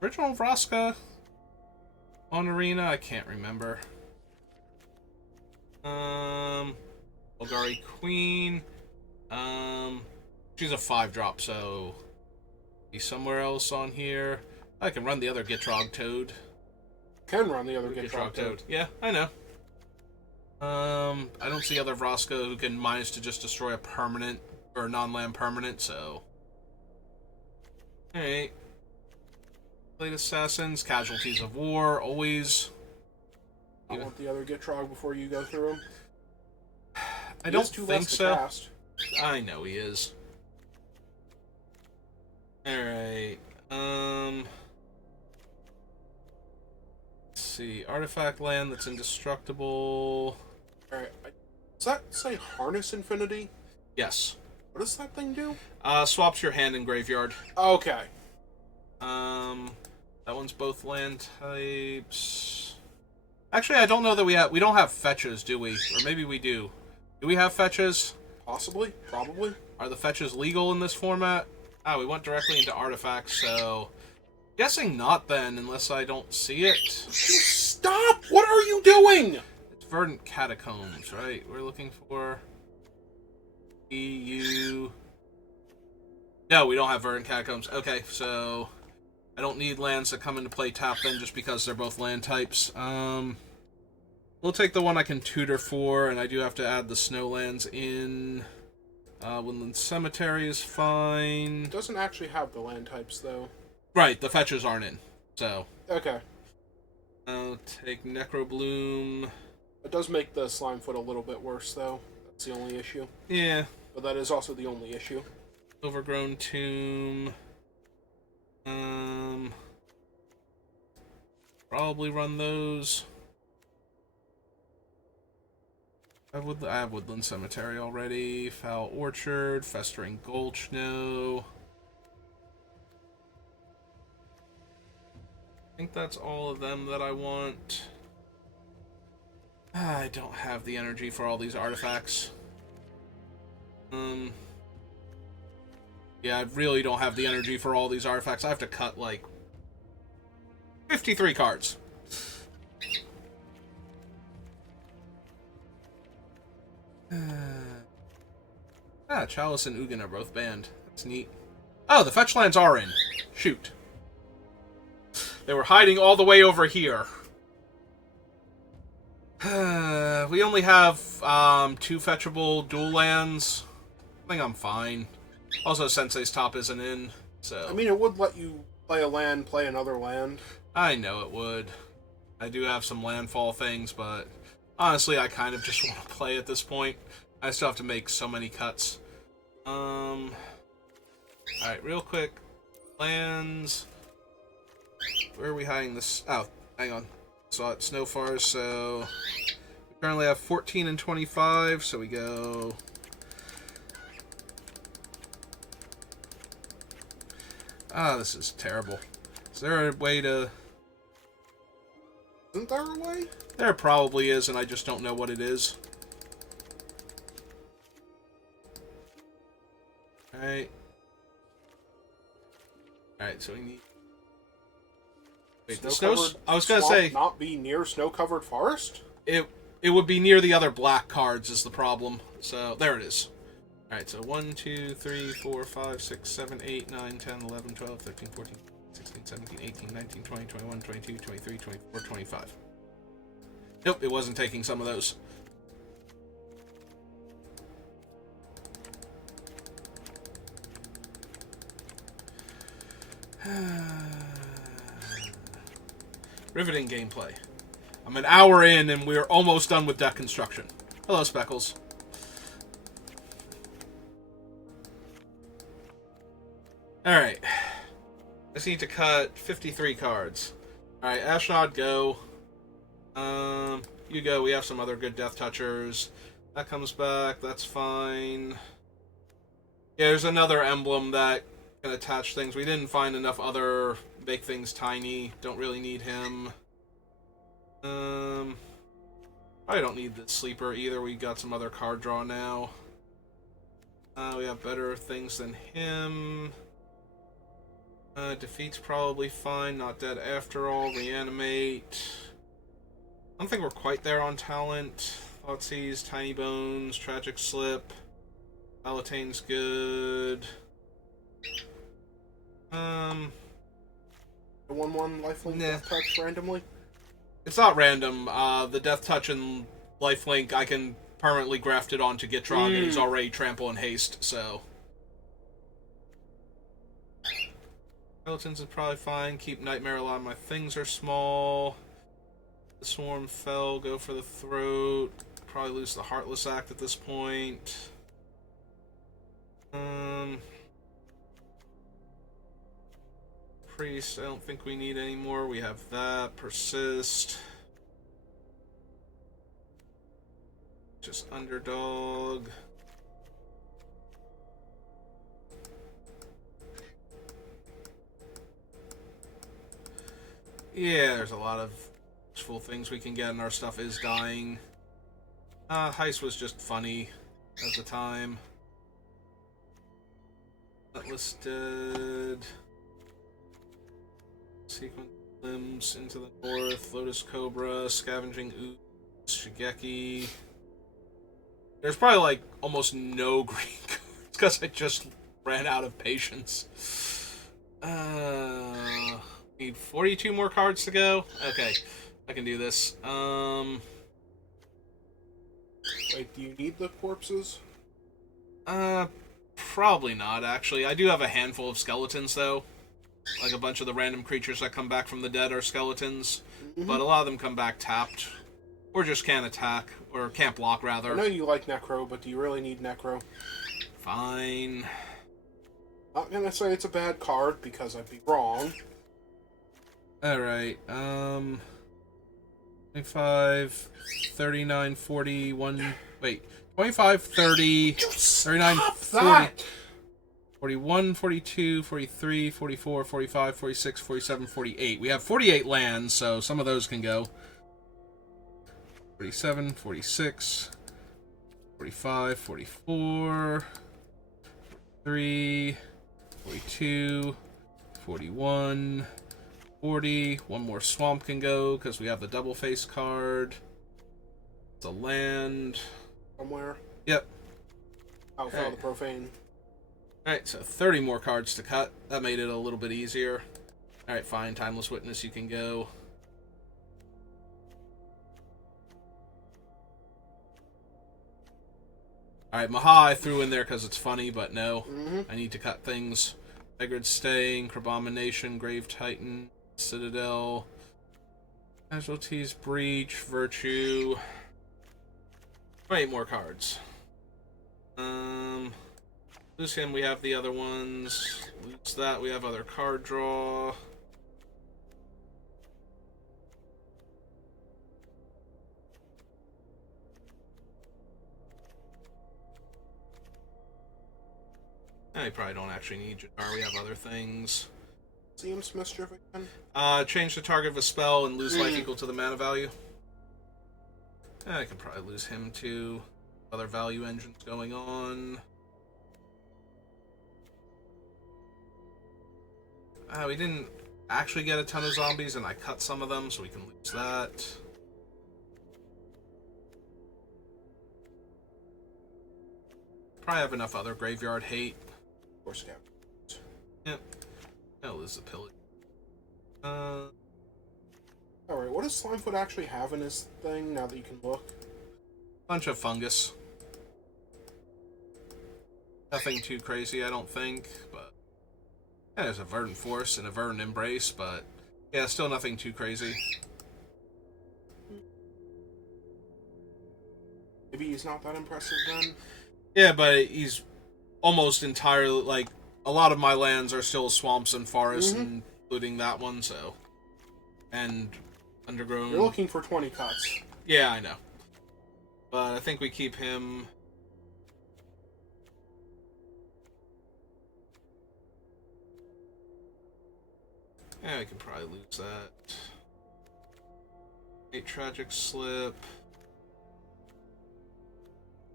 Original Vraska on Arena? I can't remember. Bulgari Queen. She's a 5-drop, so he's somewhere else on here. I can run the other Gitrog Toad. Can run the other Gitrog Toad. Yeah, I know. I don't see other Vraska who can manage to just destroy a permanent or non-land permanent, so. Alright. Blade Assassins, Casualties of War, always. I want the other Gitrog before you go through them. I don't think so. Cast. I know he is. Alright. Let's see. Artifact land that's indestructible. Alright. Does that say Harness Infinity? Yes. What does that thing do? Swaps your hand in graveyard. Okay. That one's both land types. Actually, I don't know that we don't have fetches, do we? Or maybe we do. Do we have fetches? Possibly. Probably. Are the fetches legal in this format? Ah, we went directly into artifacts, so... Guessing not then, unless I don't see it. Stop! What are you doing? It's Verdant Catacombs, right? We're looking for... EU... No, we don't have Verdant Catacombs. Okay, so... I don't need lands that come into play tap then just because they're both land types. We'll take the one I can tutor for, and I do have to add the snowlands in. Woodland Cemetery is fine. It doesn't actually have the land types, though. Right, the fetches aren't in, so... Okay. I'll take Necrobloom. It does make the Slimefoot a little bit worse, though. That's the only issue. Yeah. But that is also the only issue. Overgrown Tomb. Probably run those. I have Woodland Cemetery already. Foul Orchard, Festering Gulch, no. I think that's all of them that I want. I don't have the energy for all these artifacts. Yeah, I really don't have the energy for all these artifacts. I have to cut, like, 53 cards. Chalice and Ugin are both banned. That's neat. Oh, the fetch lands are in. Shoot. They were hiding all the way over here. We only have 2 fetchable dual lands. I think I'm fine. Also, Sensei's Top isn't in, so... I mean, it would let you play a land, play another land. I know it would. I do have some landfall things, but honestly, I kind of just want to play at this point. I still have to make so many cuts. Alright, real quick. Lands. Where are we hiding this? Oh, hang on. Saw it, Snowfars, so... We currently have 14 and 25, so we go... Ah, this is terrible. Is there a way to... Isn't there a way? There probably is, and I just don't know what it is. Alright. Alright, so we need... Wait, the snows... I was gonna say... Not be near snow-covered forest? It would be near the other black cards is the problem. So, there it is. Alright, so 1, 2, 3, 4, 5, 6, 7, 8, 9, 10, 11, 12, 13, 14, 16, 17, 18, 19, 20, 21, 22, 23, 24, 25. Nope, it wasn't taking some of those. Riveting gameplay. I'm an hour in and we're almost done with deck construction. Hello, Speckles. Alright. I just need to cut 53 cards. Alright, Ashnod, go. You go. We have some other good Death Touchers. That comes back. That's fine. Yeah, there's another emblem that can attach things. We didn't find enough other make things tiny. Don't really need him. I don't need the Sleeper either. We got some other card draw now. We have better things than him. Defeat's probably fine. Not dead after all. Reanimate. I don't think we're quite there on talent. Thoughtseize, Tiny Bones, Tragic Slip. Palatane's good. The 1/1 lifelink Death Touch randomly? It's not random. The Death Touch and lifelink, I can permanently graft it onto Gitrog, and he's already Trample and Haste, so... Skeletons is probably fine. Keep Nightmare alive. My things are small. The Swarm fell. Go for the Throat. Probably lose the Heartless Act at this point. Priest, I don't think we need any more. We have that. Persist. Just Underdog. Yeah, there's a lot of useful things we can get, and our stuff is dying. Heist was just funny at the time. That listed. Sequence limbs into the north. Lotus Cobra, Scavenging Ooze, Shigeki. There's probably like almost no green cards because I just ran out of patience. Need 42 more cards to go. Okay, I can do this. Wait, do you need the corpses? Probably not, actually. I do have a handful of skeletons, though. Like, a bunch of the random creatures that come back from the dead are skeletons. But a lot of them come back tapped. Or just can't attack. Or can't block, rather. I know you like Necro, but do you really need Necro? Fine. Not gonna say it's a bad card, because I'd be wrong. Alright, 25, 39, 41... Wait, 25, 30, 39, 40... 41, 42, 43, 44, 45, 46, 47, 48. We have 48 lands, so some of those can go. 47, 46, 45, 44, 43, 42, 41, 40. One more swamp can go, because we have the double face card. It's a land. Somewhere. Yep. Outfall the Profane. Alright, so 30 more cards to cut. That made it a little bit easier. Alright, fine. Timeless Witness, you can go. Alright, Maha I threw in there because it's funny, but no. I need to cut things. Beggared Staying, Crabomination, Grave Titan, Citadel, Casualties, Breach, Virtue. 28 more cards. Lose him, we have the other ones. Lose that, we have other card draw. I probably don't actually need Jadar, we have other things. Seems Mischief again. Change the target of a spell and lose life equal to the mana value. I can probably lose him too. Other value engines going on. We didn't actually get a ton of zombies, and I cut some of them, so we can lose that. Probably have enough other graveyard hate. Or Scout. Yep. I'll lose the pillage. Alright, what does Slimefoot actually have in his thing, now that you can look? Bunch of fungus. Nothing too crazy, I don't think, but... Yeah, there's a Verdant Force and a Verdant Embrace, but... Yeah, still nothing too crazy. Maybe he's not that impressive then? Yeah, but he's almost entirely, like... A lot of my lands are still swamps and forests, including that one, so... And... Undergrown... You're looking for 20 cuts. Yeah, I know. But I think we keep him... Yeah, we can probably lose that. 8 Tragic Slip.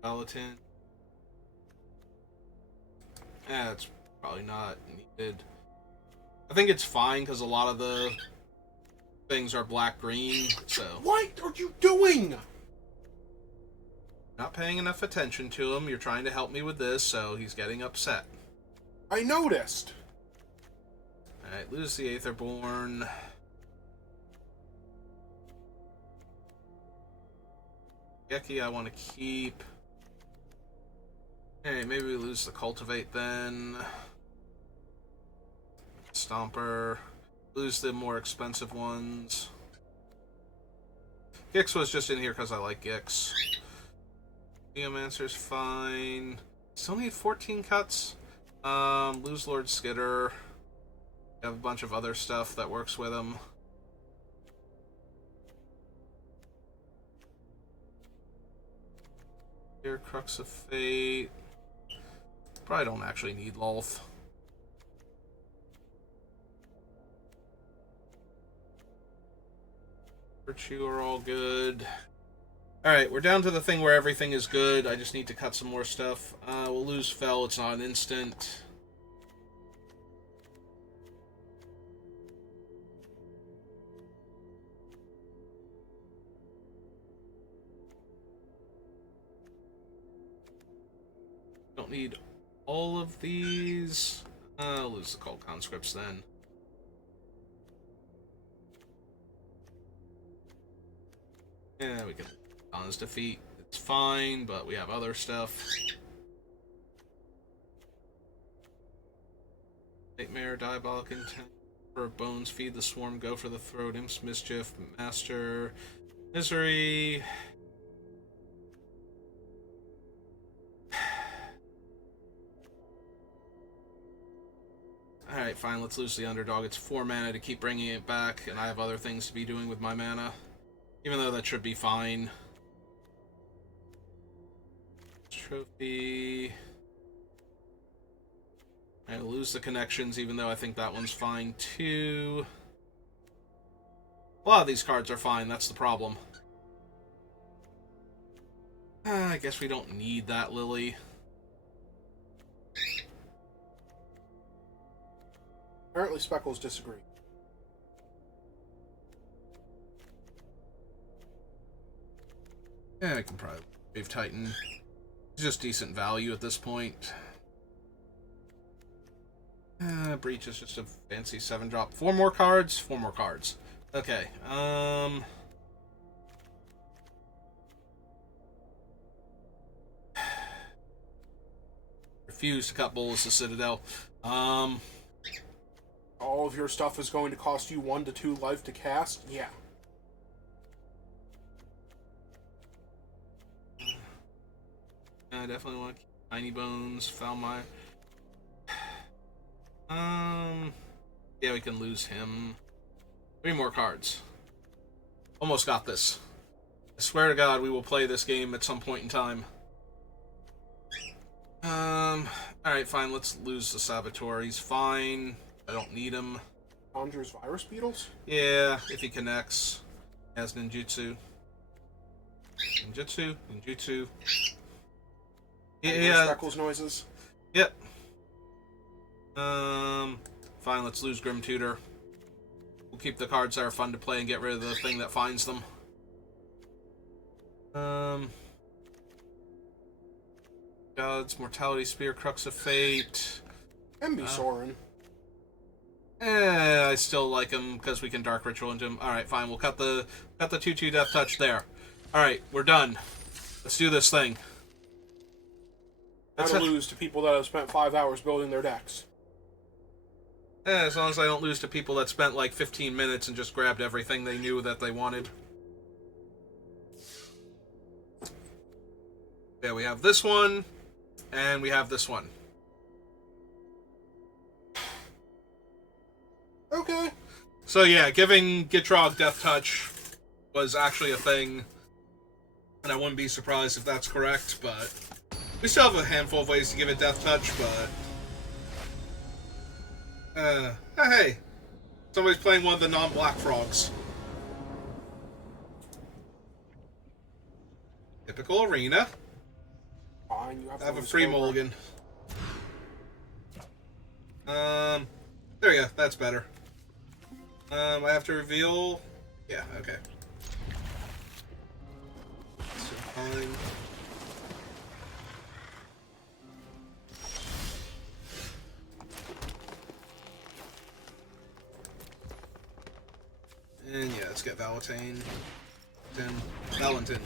Paladin. Yeah, that's probably not needed. I think it's fine because a lot of the things are black-green, so... What are you doing? Not paying enough attention to him. You're trying to help me with this, so he's getting upset. I noticed. Alright, lose the Aetherborn. Geki I want to keep. Hey, maybe we lose the Cultivate then. Stomper. Lose the more expensive ones. Gix was just in here because I like Gix. Geomancer's fine. Still need 14 cuts. Lose Lord Skitter. Have a bunch of other stuff that works with him. Here, Crux of Fate. Probably don't actually need Lolth. Virtue are all good. Alright, we're down to the thing where everything is good. I just need to cut some more stuff. We'll lose Fell. It's not an instant. Don't need all of these. I'll lose the Cult Conscripts then. Yeah, we can on his defeat. It's fine, but we have other stuff. Nightmare, Diabolic Intent, for Bones, Feed the Swarm, Go for the Throat, Imp's Mischief, Master, Misery. Alright, fine, let's lose the Underdog. It's 4 mana to keep bringing it back, and I have other things to be doing with my mana. Even though that should be fine. Trophy. I lose the connections, even though I think that one's fine too. A lot of these cards are fine, that's the problem. I guess we don't need that Lily. Apparently Speckles disagree. Yeah, I can probably Brave Titan. It's just decent value at this point. Breach is just a fancy 7-drop. 4 more cards? 4 more cards. Okay, refuse to cut Bulls to Citadel. All of your stuff is going to cost you 1 to 2 life to cast? Yeah. I definitely want to keep Tiny Bones, Falmire. Yeah, we can lose him. 3 more cards. Almost got this. I swear to God, we will play this game at some point in time. Alright, fine, let's lose the Saboteur. He's fine. I don't need him. Conjures Virus Beetles? Yeah, if he connects. He has Ninjutsu. Ninjutsu. Yeah. Speckles noises? Yep. Fine, let's lose Grim Tutor. We'll keep the cards that are fun to play and get rid of the thing that finds them. Gods, Mortality Spear, Crux of Fate. Can be Sorin. I still like him because we can Dark Ritual into him. Alright, fine, we'll cut the 2/2 Death Touch there. Alright, we're done. Let's do this thing. How to lose to people that have spent 5 hours building their decks. As long as I don't lose to people that spent like 15 minutes and just grabbed everything they knew that they wanted. Yeah, we have this one, and we have this one. Okay. So yeah, giving Gitrog Death Touch was actually a thing, and I wouldn't be surprised if that's correct, but we still have a handful of ways to give it Death Touch, but hey, somebody's playing one of the non-black frogs. Typical arena. Fine, you have I have to a lose free over. mulligan. There we go. That's better. I have to reveal. Yeah. Okay. So fine. And yeah, let's get Valentine. Valentine.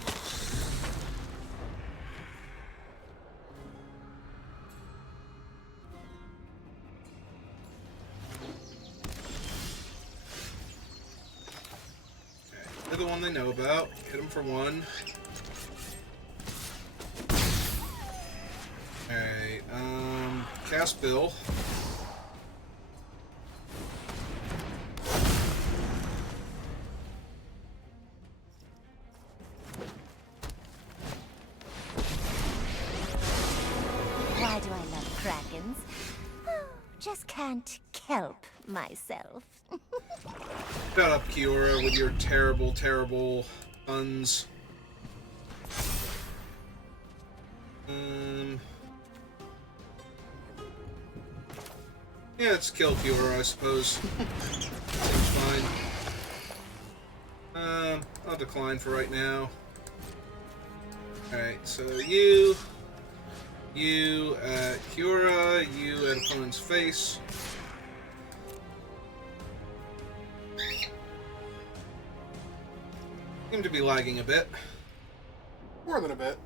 They're the one they know about. Hit them for 1. Alright, cast Bill. Why do I love Krakens? Oh, just can't kelp myself. Shut up, Kiora, with your terrible, terrible puns. Yeah, let's kill Kiora, I suppose. Seems fine. I'll decline for right now. Alright, so you at Kiora, you at opponent's face. Seem to be lagging a bit. More than a bit.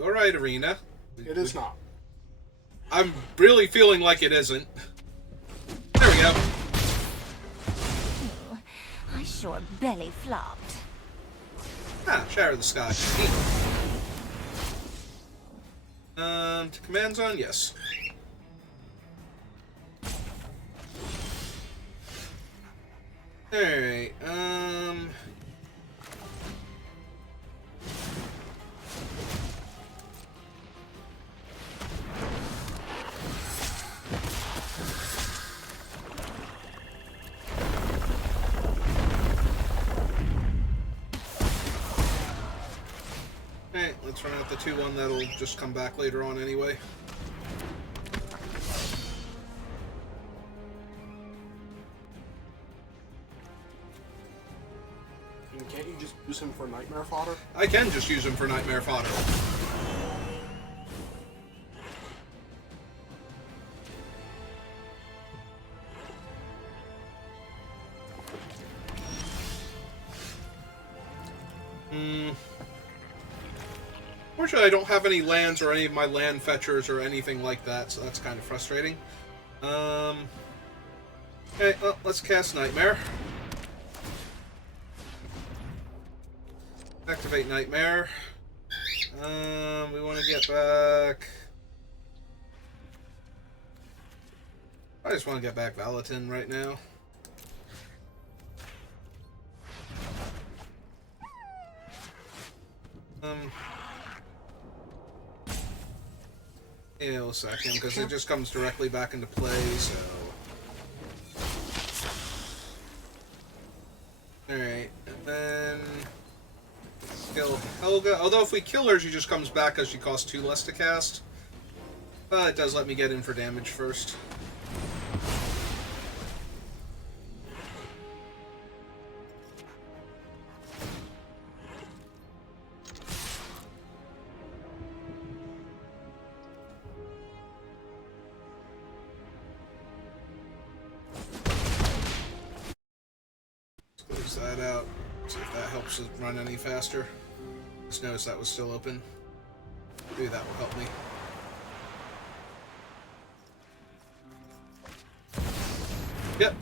Alright, Arena. It is not. I'm really feeling like it isn't. There we go. Ooh, I sure belly flopped. Ah, Shatter the Sky. To command zone, yes. Alright, Alright, let's run out the 2-1 that'll just come back later on anyway. And can't you just use him for nightmare fodder? I can just use him for nightmare fodder. Fortunately, I don't have any lands or any of my land fetchers or anything like that, so that's kind of frustrating. Okay, well, let's cast Nightmare. Activate Nightmare. We want to get back... I just want to get back Valatin right now. Yeah, we'll sack him, because it just comes directly back into play, so... Alright, and then... kill Helga. Although if we kill her, she just comes back because she costs 2 less to cast. But it does let me get in for damage first. Close that out. See if that helps us run any faster. Just noticed that was still open. Maybe that will help me. Yep.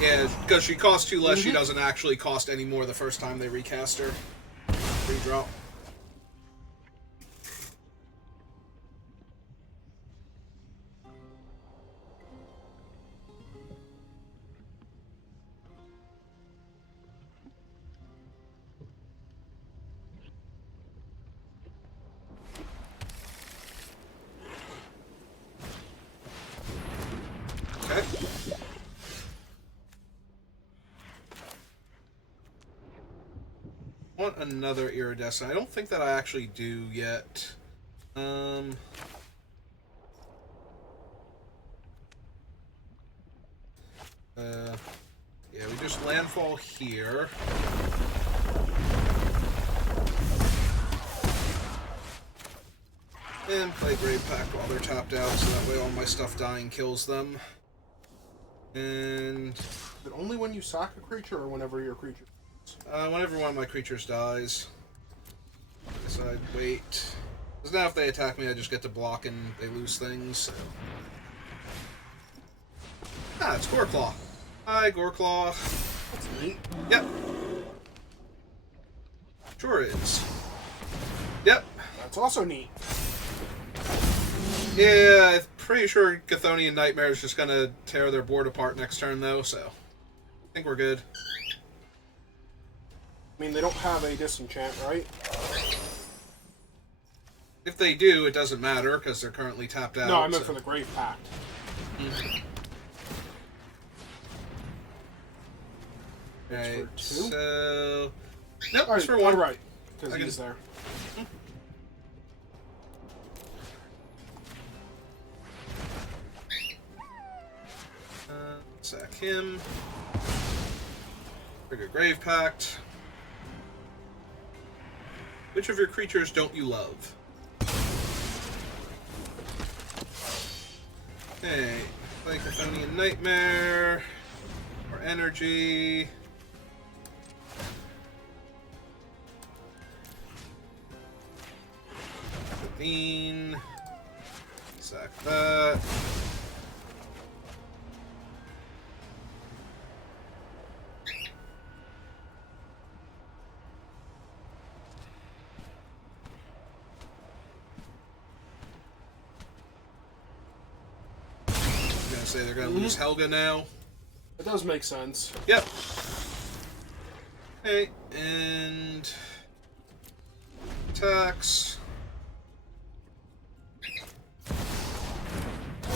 Yeah, because she costs 2 less, she doesn't actually cost any more the first time they recast her. Redrop. Okay. Want another iridescent. I don't think that I actually do yet. Yeah, we just landfall here. And play Grave Pact while they're tapped out, so that way all my stuff dying kills them. And... But only when you sack a creature or whenever your creature... whenever one of my creatures dies. I guess I'd wait. Because now if they attack me, I just get to block and they lose things, so... Ah, it's Goreclaw. Hi, Goreclaw. That's neat. Yep. Sure is. Yep. That's also neat. Yeah, I'm pretty sure Chthonian Nightmare is just gonna tear their board apart next turn, though, so... I think we're good. I mean, they don't have a disenchant, right? If they do, it doesn't matter, because they're currently tapped out. No, I meant so. for the Grave Pact. Alright, for 2? so... Nope, Alright, it's for 1. Alright, because I can- he's there. Sack him. Trigger Grave Pact. Which of your creatures don't you love? Okay, play Chthonian Nightmare. More energy. Bean. Sack that. I'm gonna say they're gonna lose Helga now. It does make sense. Yep. Okay, and attacks.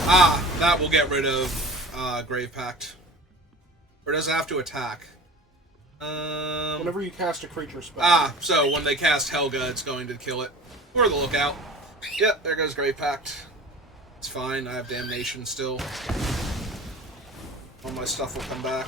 Ah, that will get rid of Grave Pact. Or does it have to attack? Whenever you cast a creature spell. Ah, so when they cast Helga, it's going to kill it. Or the lookout. Yep, there goes Grave Pact. It's fine, I have Damnation still. All my stuff will come back.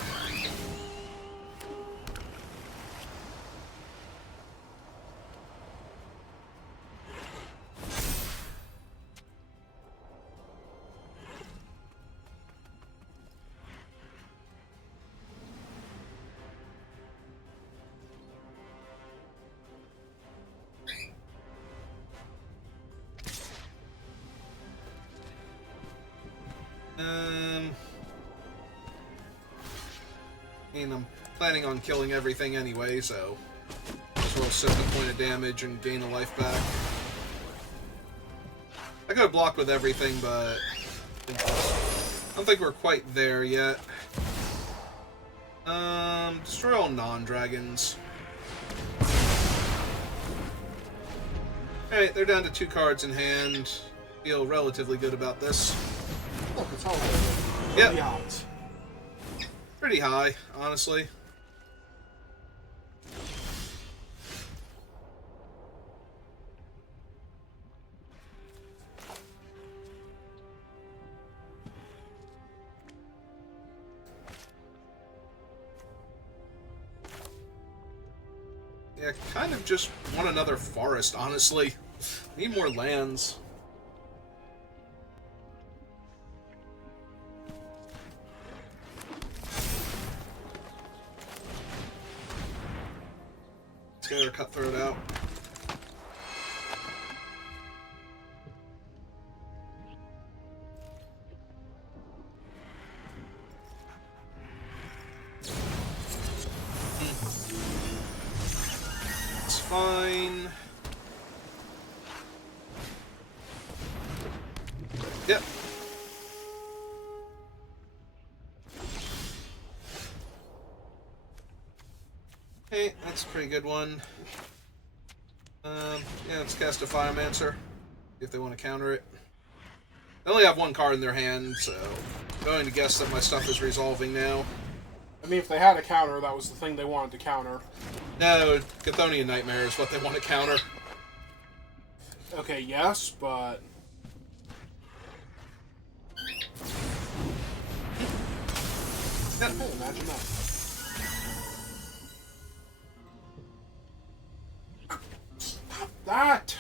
I mean, I'm planning on killing everything anyway, so as well sit the point of damage and gain a life back. I could have blocked with everything, but I don't think we're quite there yet. Destroy all non-dragons. Alright, they're down to 2 cards in hand. Feel relatively good about this. Look, it's all good. Yep. The odds. Pretty high, honestly. Yeah, kind of just want another forest, honestly. Need more lands. Let's get our Cutthroat out. It's fine. Yep. Okay, that's a pretty good one. Yeah, let's cast a Firemancer. See if they want to counter it. They only have 1 card in their hand, so I'm going to guess that my stuff is resolving now. I mean, if they had a counter, that was the thing they wanted to counter. No, Chthonian Nightmare is what they want to counter. Okay, yes, but... Yep. Hey, imagine that. Stop that!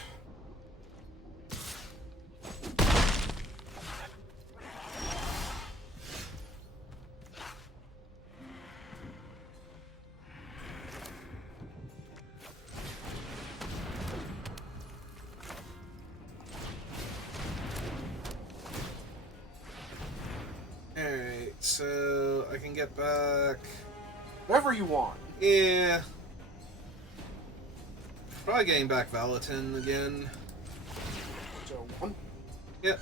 Alright, so I can get back... Whatever you want. Yeah. Probably getting back Valatin again. So, 1. Yep.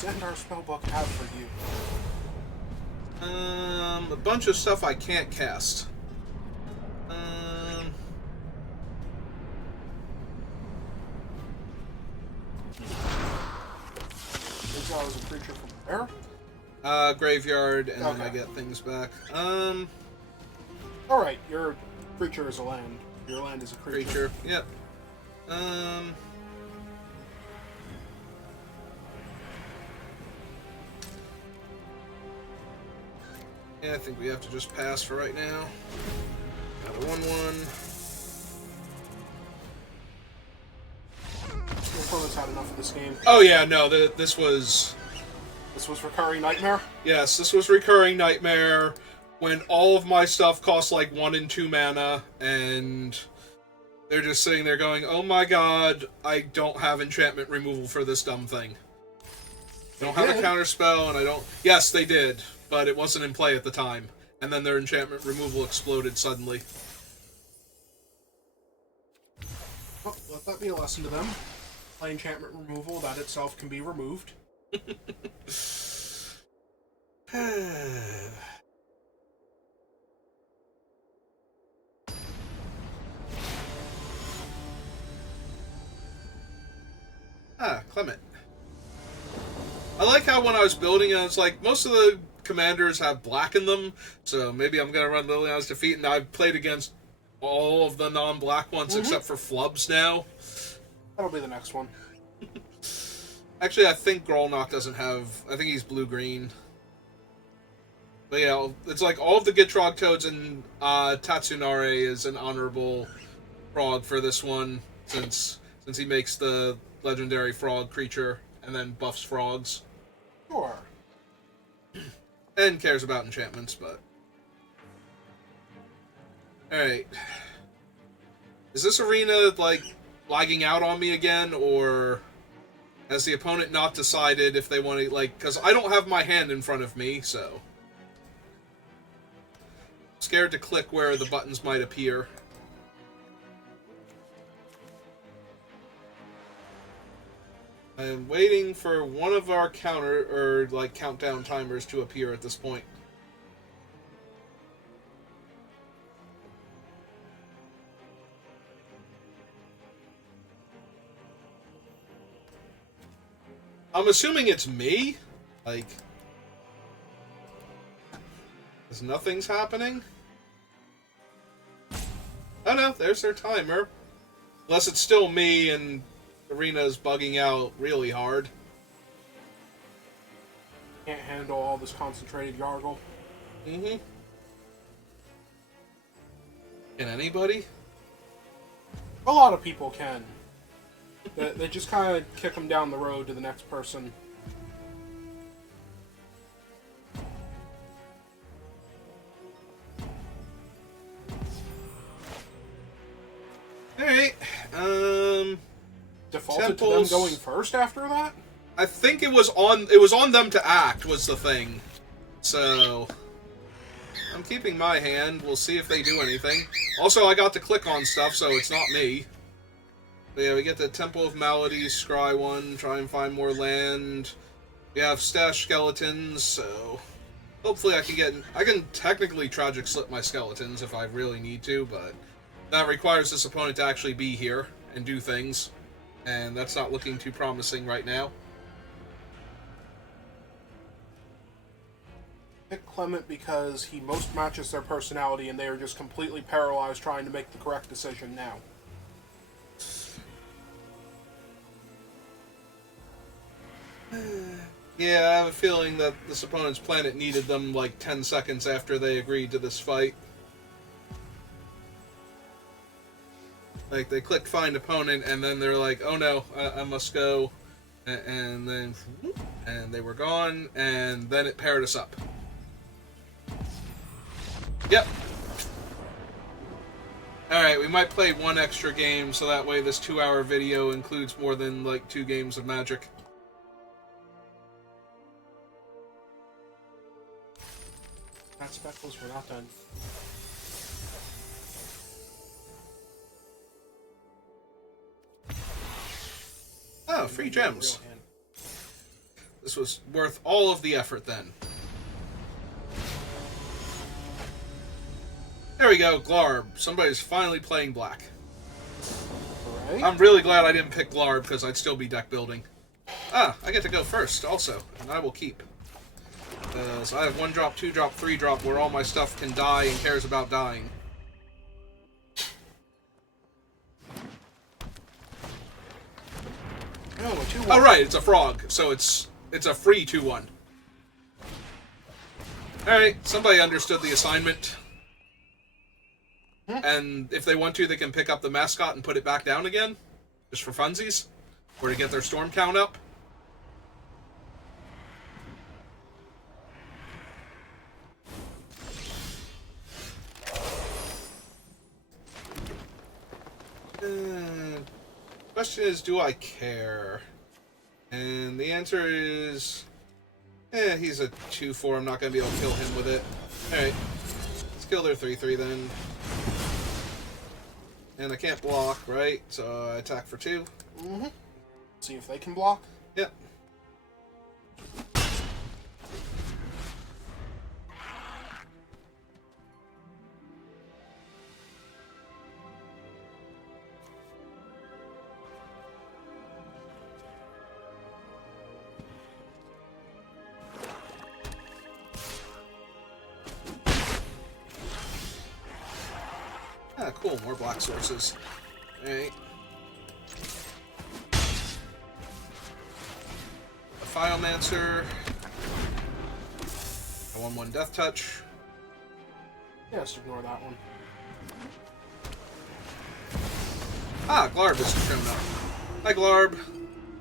What did our spellbook have for you? A bunch of stuff I can't cast. Exiles a creature from where? Graveyard, and then I Okay. get things back. Alright, your creature is a land. Your land is a creature. Creature. Yep. Yeah, I think we have to just pass for right now. Got a 1/1. Your opponent's had enough of this game. Oh yeah, no, this was... This was Recurring Nightmare? Yes, this was Recurring Nightmare when all of my stuff costs like 1 and 2 mana, and they're just sitting there going, oh my god, I don't have enchantment removal for this dumb thing. I don't have a counter spell, and I don't... Yes, they did, but it wasn't in play at the time. And then their enchantment removal exploded suddenly. Well, let that be a lesson to them. Play enchantment removal, that itself can be removed. Clement. I like how when I was building, I was like, most of the commanders have black in them, so maybe I'm going to run Liliana's Defeat, and I've played against all of the non-black ones except for Flubs now. That'll be the next one. Actually, I think Grolnok doesn't have... I think he's blue-green. But yeah, it's like all of the Gitrog codes, and Tatsunare is an honorable frog for this one, since he makes the legendary frog creature and then buffs frogs. Sure. And cares about enchantments, but... Alright. Is this arena, like, lagging out on me again, or has the opponent not decided if they want to, like... Because I don't have my hand in front of me, so... Scared to click where the buttons might appear. I'm waiting for one of our countdown timers to appear at this point. I'm assuming it's me? Like... Because nothing's happening? Oh no, there's their timer. Unless it's still me and Arena's bugging out really hard. Can't handle all this concentrated Yargle. Mm-hmm. Can anybody? A lot of people can. They just kind of kick them down the road to the next person. Alright, Defaulted Temples. to them going first after that? I think it was on them to act, was the thing. So... I'm keeping my hand. We'll see if they do anything. Also, I got to click on stuff, so it's not me. But yeah, we get the Temple of Maladies, scry one, try and find more land. We have stash skeletons, so... Hopefully I can technically Tragic Slip my skeletons if I really need to, but... That requires this opponent to actually be here and do things. And that's not looking too promising right now. Pick Clement because he most matches their personality and they are just completely paralyzed trying to make the correct decision now. Yeah, I have a feeling that this opponent's planet needed them like 10 seconds after they agreed to this fight. Like, they clicked find opponent, and then they're like, oh no, I must go. And then, and they were gone, and then it paired us up. Yep. Alright, we might play one extra game, so that way this 2-hour video includes more than, like, 2 games of Magic. That speckles were not done. Oh, free gems. This was worth all of the effort then. There we go, Glarb. Somebody's finally playing black. Okay. I'm really glad I didn't pick Glarb, because I'd still be deck building. Ah, I get to go first, also, and I will keep. So I have 1-drop, 2-drop, 3-drop, where all my stuff can die and cares about dying. No, a 2/1. Oh, right, it's a frog, so it's a free 2/1. Alright, somebody understood the assignment. And if they want to, they can pick up the mascot and put it back down again. Just for funsies. Or to get their storm count up. Question is, do I care? And the answer is... he's a 2/4. I'm not going to be able to kill him with it. Alright. Let's kill their 3/3 then. And I can't block, right? So I attack for 2. Mm-hmm. See if they can block. Yep. Ah, cool. More black sources. Alright. A Filemancer. A 1/1 Death Touch. Yeah, just ignore that one. Ah, Glarb has shown up. Hi, Glarb.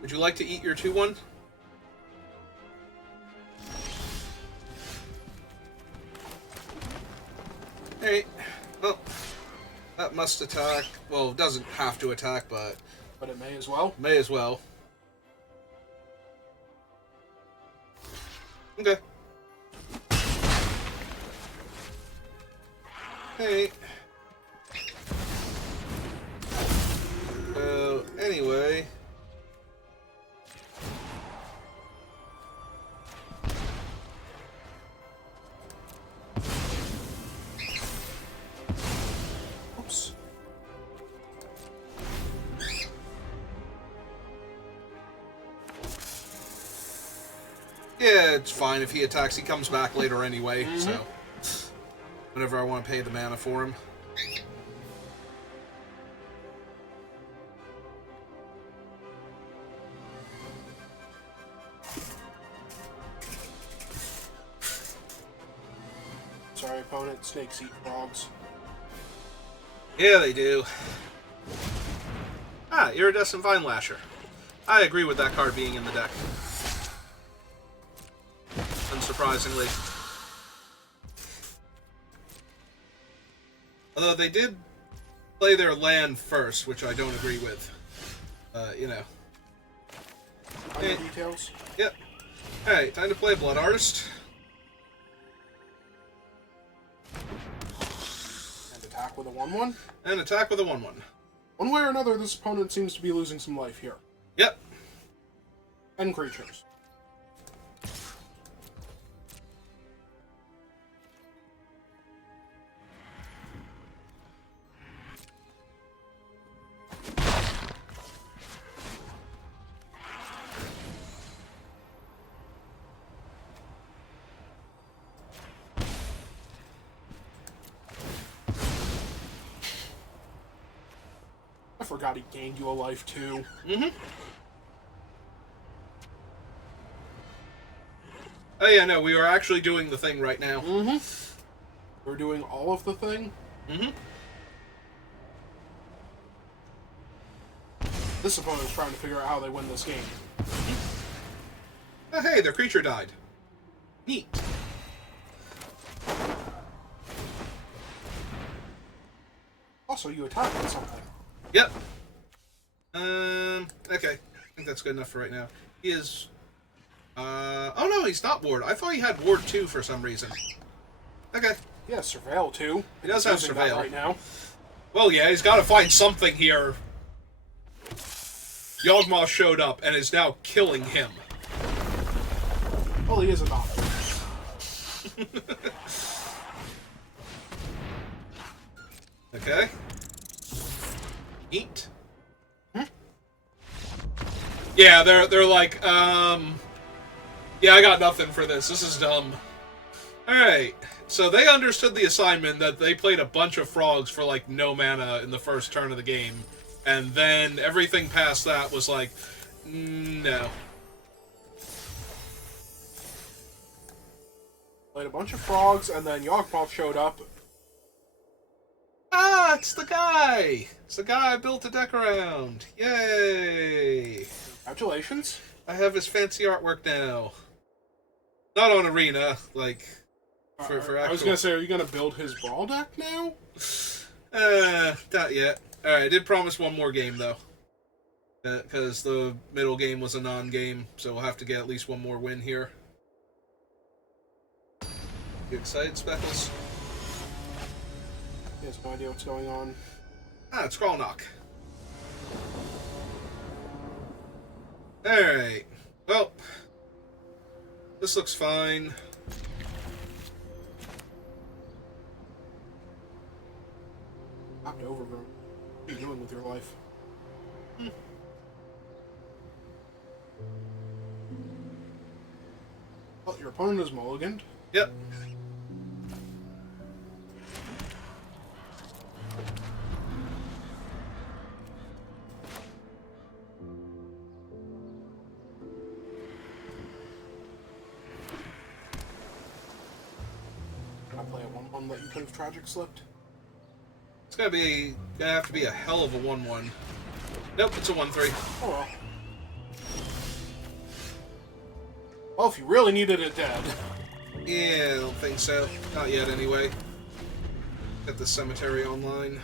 Would you like to eat your 2/1? Alright. Well, that must attack. Well, it doesn't have to attack, but... But it may as well. May as well. Okay. Hey. So, anyway... Oops. Yeah, it's fine. If he attacks, he comes back later anyway, so... Whenever I want to pay the mana for him. Sorry, opponent. Snakes eat frogs. Yeah, they do. Ah, Iridescent Vine Lasher. I agree with that card being in the deck. Unsurprisingly. Although they did play their land first, which I don't agree with. You know. Other details. Yep. Alright, time to play Blood Artist. And attack with a 1/1. And attack with a 1/1. One way or another, this opponent seems to be losing some life here. Yep. And creatures. I forgot he gained you a life too. Mm-hmm. Oh yeah, no, we are actually doing the thing right now. Mm-hmm. We're doing all of the thing. Mm-hmm. This opponent is trying to figure out how they win this game. Oh hey, their creature died. Neat. Also, you attack with something. Yep. Okay. I think that's good enough for right now. He is... oh no, he's not Ward. I thought he had Ward 2 for some reason. Okay. He has Surveil too. He does He's have using that Surveil. right now. Well, yeah, he's got to find something here. Yawgmoth showed up and is now killing him. Well, he is a doctor. Okay. Eat. Yeah, they're like, yeah, I got nothing for this. This is dumb. Alright, so they understood the assignment that they played a bunch of frogs for, like, no mana in the first turn of the game. And then everything past that was like, no. Played a bunch of frogs, and then Yogg showed up. Ah, it's the guy! It's the guy I built a deck around. Yay! Congratulations. I have his fancy artwork now. Not on Arena, like, for actual... I was gonna say, are you gonna build his Brawl deck now? Not yet. Alright, I did promise one more game, though. Because the middle game was a non-game, so we'll have to get at least one more win here. You excited, Speckles? He has no idea what's going on. Ah, it's Scroll Knock. Alright. Well, this looks fine. Hopped over, bro. What are you doing with your life? Well, your opponent is mulliganed. Yep. I play a 1-1 that you could have tragic slipped. It's gonna have to be a hell of a 1-1. Nope, it's a 1-3. Oh well. Well, if you really needed it dead. Yeah, I don't think so. Not yet, anyway. Get the cemetery online.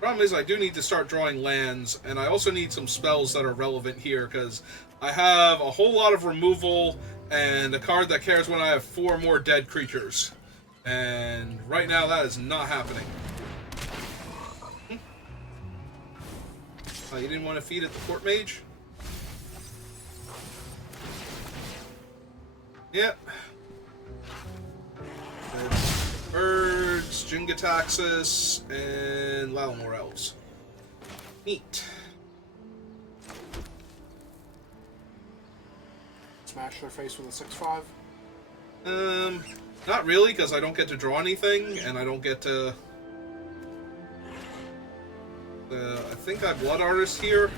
Problem is, I do need to start drawing lands, and I also need some spells that are relevant here, because I have a whole lot of removal, and a card that cares when I have 4 more dead creatures. And right now, that is not happening. Oh, you didn't want to feed it the Court Mage? Yep. Birds, Jingataxis, and Lalmore Elves. Neat. Smash their face with a 6/5. Not really, because I don't get to draw anything, and I don't get to... I think I Blood Artist here.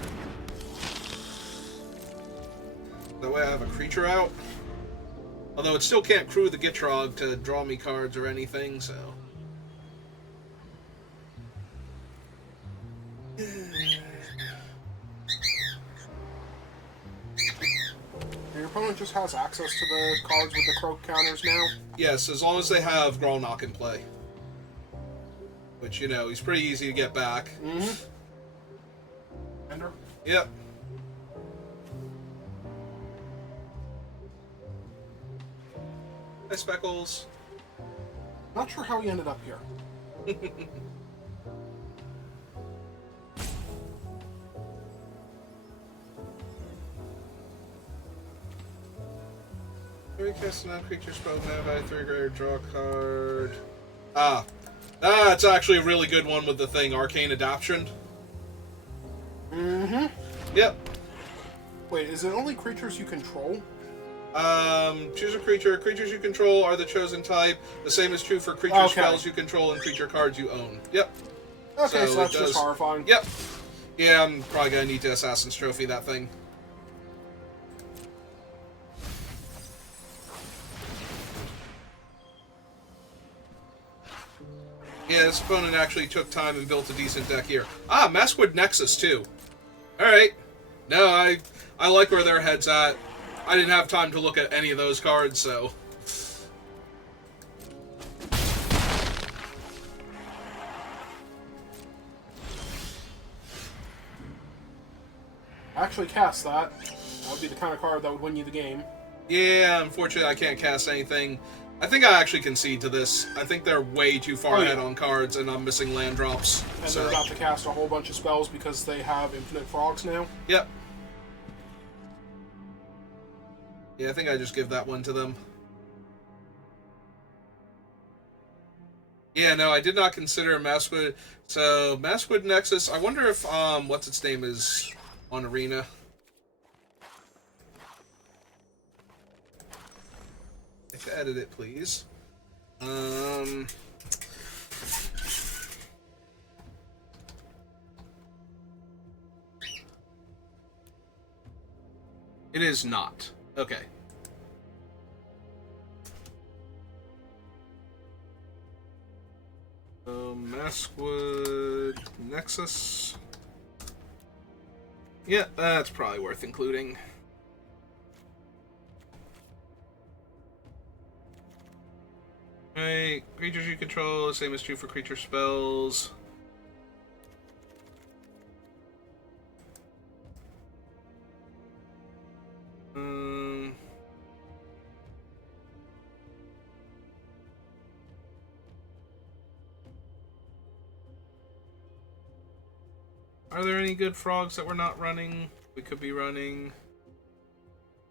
That way I have a creature out. Although it still can't crew the Gitrog to draw me cards or anything, so... Your opponent just has access to the cards with the croak counters now? Yes, as long as they have Grolnock in play. Which, you know, he's pretty easy to get back. Mm-hmm. Ender? Yep. Hi, Speckles. Not sure how he ended up here. Every cast a non-creature spell now by 3 greater, draw a card. That's actually a really good one with the thing, Arcane Adaption. Mm-hmm. Yep. Wait, is it only creatures you control? Choose a creature. Creatures you control are the chosen type. The same is true for creature spells you control and creature cards you own. Yep. Okay, so that's just horrifying. Yep. Yeah, I'm probably gonna need to Assassin's Trophy that thing. Yeah, this opponent actually took time and built a decent deck here. Ah, Maskwood Nexus, too. Alright. No, I like where their head's at. I didn't have time to look at any of those cards, so... Actually cast that. That would be the kind of card that would win you the game. Yeah, unfortunately I can't cast anything. I think I actually concede to this. I think they're way too far ahead on cards, and I'm missing land drops. And they're about to cast a whole bunch of spells because they have infinite frogs now. Yep. Yeah, I think I just give that one to them. Yeah, no, I did not consider Maskwood. So, Maskwood Nexus, I wonder if, what's its name is on Arena. I can edit it, please. It is not. Okay. Maskwood Nexus. Yeah, that's probably worth including. Alright, creatures you control, the same is true for creature spells. Are there any good frogs that we're not running? We could be running.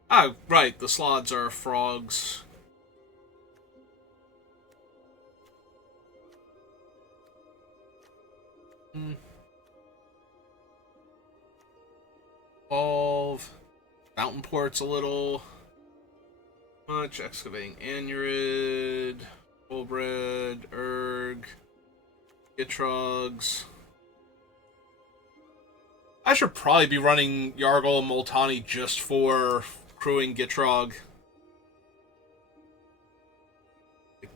Ah, right, the slots are frogs. Evolve. Fountain Port's a little much. Excavating Anurid. Fullbred. Erg. Gitrogs. I should probably be running Yargle and Multani just for crewing Gitrog.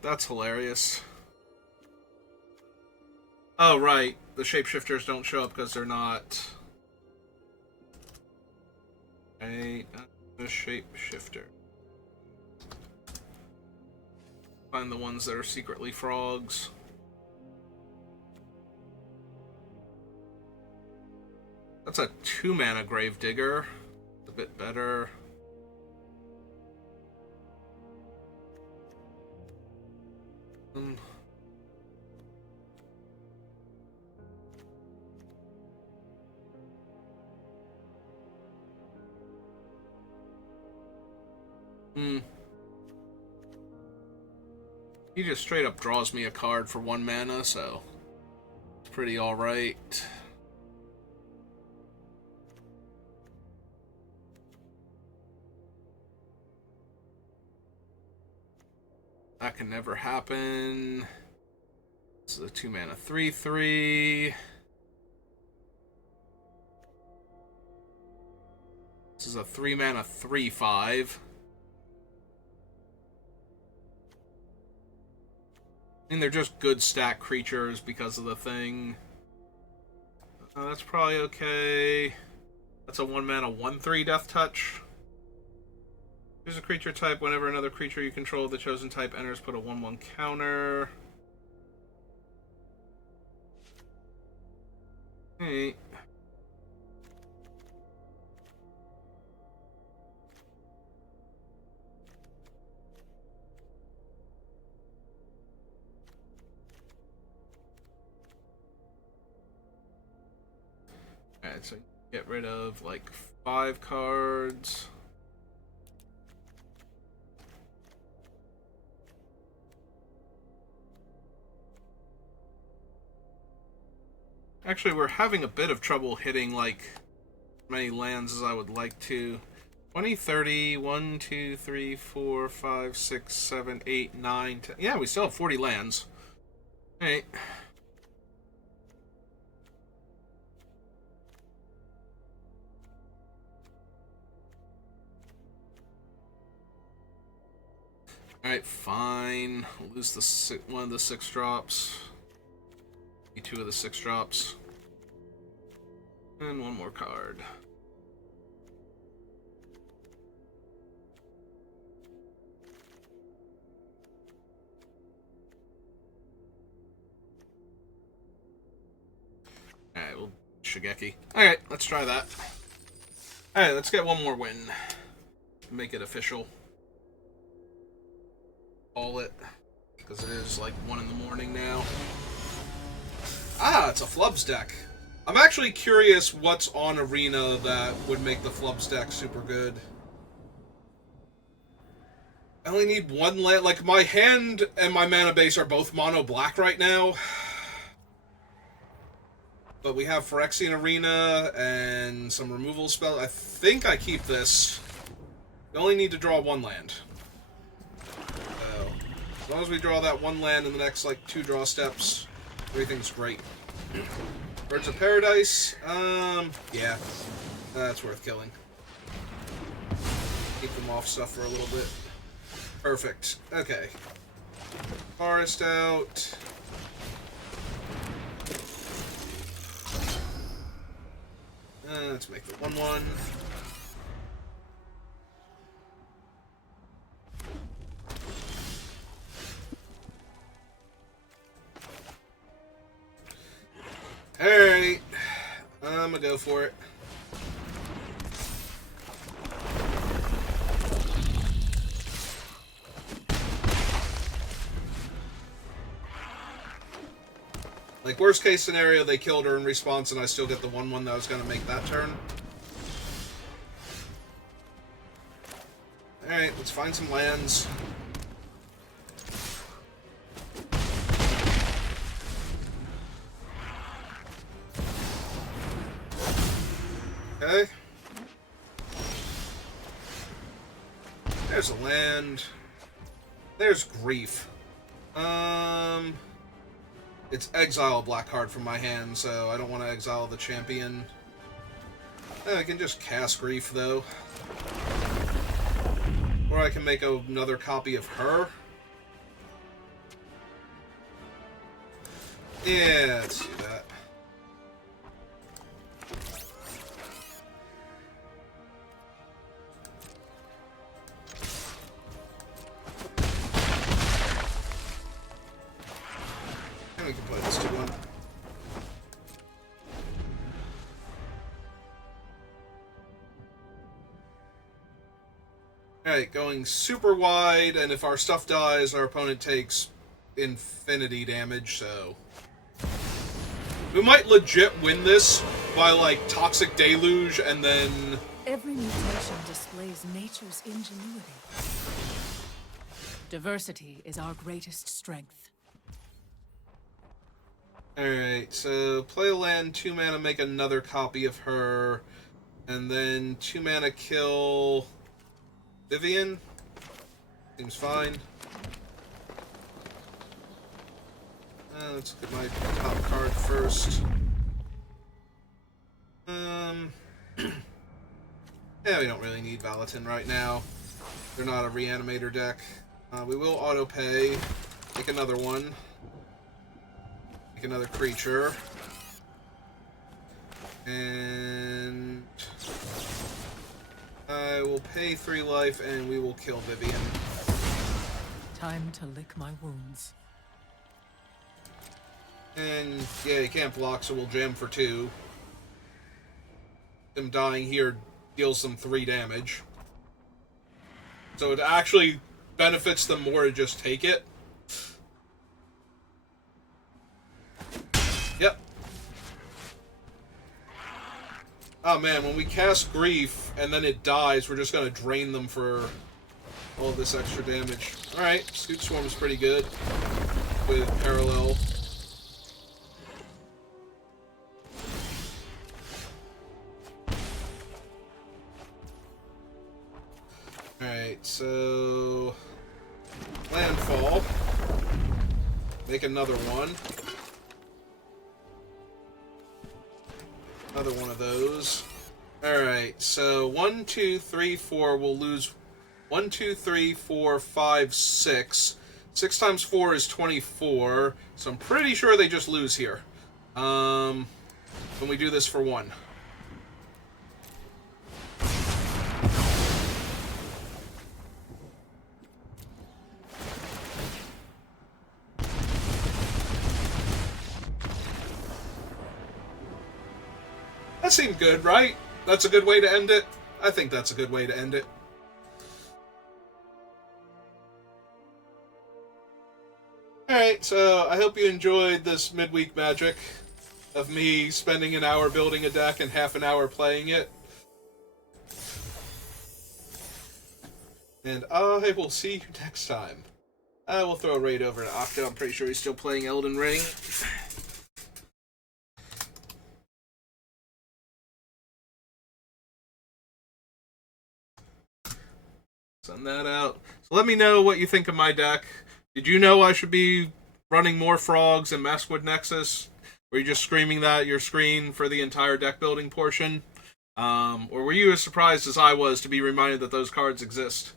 That's hilarious. Oh, right. The shapeshifters don't show up because they're not a shapeshifter. Find the ones that are secretly frogs. That's a 2-mana Gravedigger. A bit better. He just straight up draws me a card for 1 mana, so it's pretty alright. That can never happen. This is a 2-mana 3/3. This is a 3-mana 3/5. I mean, they're just good stack creatures because of the thing. That's probably okay. That's a 1-mana 1/3 Death Touch. Choose a creature type. Whenever another creature you control of the chosen type enters, put a 1/1 counter. Hey. Alright, so get rid of like 5 cards. Actually, we're having a bit of trouble hitting like many lands as I would like to. 20, 30, 1, 2, 3, 4, 5, 6, 7, 8, 9, 10. Yeah, we still have 40 lands. Alright. Alright, fine. We'll lose the one of the 6 drops. 2 of the 6 drops. And 1 more card. Alright, we'll Shigeki. Alright, let's try that. Alright, let's get 1 more win. Make it official. Call it. Because it is like 1 in the morning now. Ah, it's a Flubs deck. I'm actually curious what's on Arena that would make the Flubs deck super good. I only need one land. Like, my hand and my mana base are both mono black right now. But we have Phyrexian Arena and some removal spells. I think I keep this. We only need to draw one land. So, as long as we draw that one land in the next, like, 2 draw steps, everything's great. Birds of Paradise, yeah. That's worth killing. Keep them off stuff for a little bit. Perfect. Okay. Forest out. Let's make it 1/1. Alright. I'm gonna go for it. Like, worst case scenario, they killed her in response and I still get the 1/1 that I was going to make that turn. Alright, let's find some lands. Okay. There's a land. There's Grief. It's exile a black card from my hand, so I don't want to exile the champion. I can just cast Grief, though. Or I can make another copy of her. Yeah, let's do that. And we can play this 2/1. Alright, going super wide, and if our stuff dies, our opponent takes infinity damage, so... We might legit win this by, like, Toxic Deluge, and then... Every mutation displays nature's ingenuity. Diversity is our greatest strength. Alright, so play a land, 2 mana, make another copy of her, and then 2 mana kill Vivian. Seems fine. Let's get my top card first. Yeah, we don't really need Valatin right now. They're not a reanimator deck. We will auto-pay. Make another one. Make another creature. And... I will pay 3 life, and we will kill Vivian. Time to lick my wounds. And, yeah, he can't block, so we'll jam for 2. Him dying here deals them 3 damage. So it actually benefits them more to just take it. Yep. Oh man, when we cast Grief and then it dies, we're just gonna drain them for all this extra damage. Alright, Scoot Swarm is pretty good with Parallel. Alright, so... Landfall. Make another one. Another one of those. Alright, so 1, 2, 3, 4, we'll lose 1, 2, 3, 4, 5, 6. 6 times 4 is 24, so I'm pretty sure they just lose here. When we do this for 1. That seemed good, right? That's a good way to end it? I think that's a good way to end it. Alright, so I hope you enjoyed this midweek magic of me spending an hour building a deck and half an hour playing it. And I will see you next time. I will throw a raid over to Octo. I'm pretty sure he's still playing Elden Ring. Send that out. So let me know what you think of my deck. Did you know I should be running more frogs and Messwood Nexus? Were you just screaming that at your screen for the entire deck building portion? Or were you as surprised as I was to be reminded that those cards exist?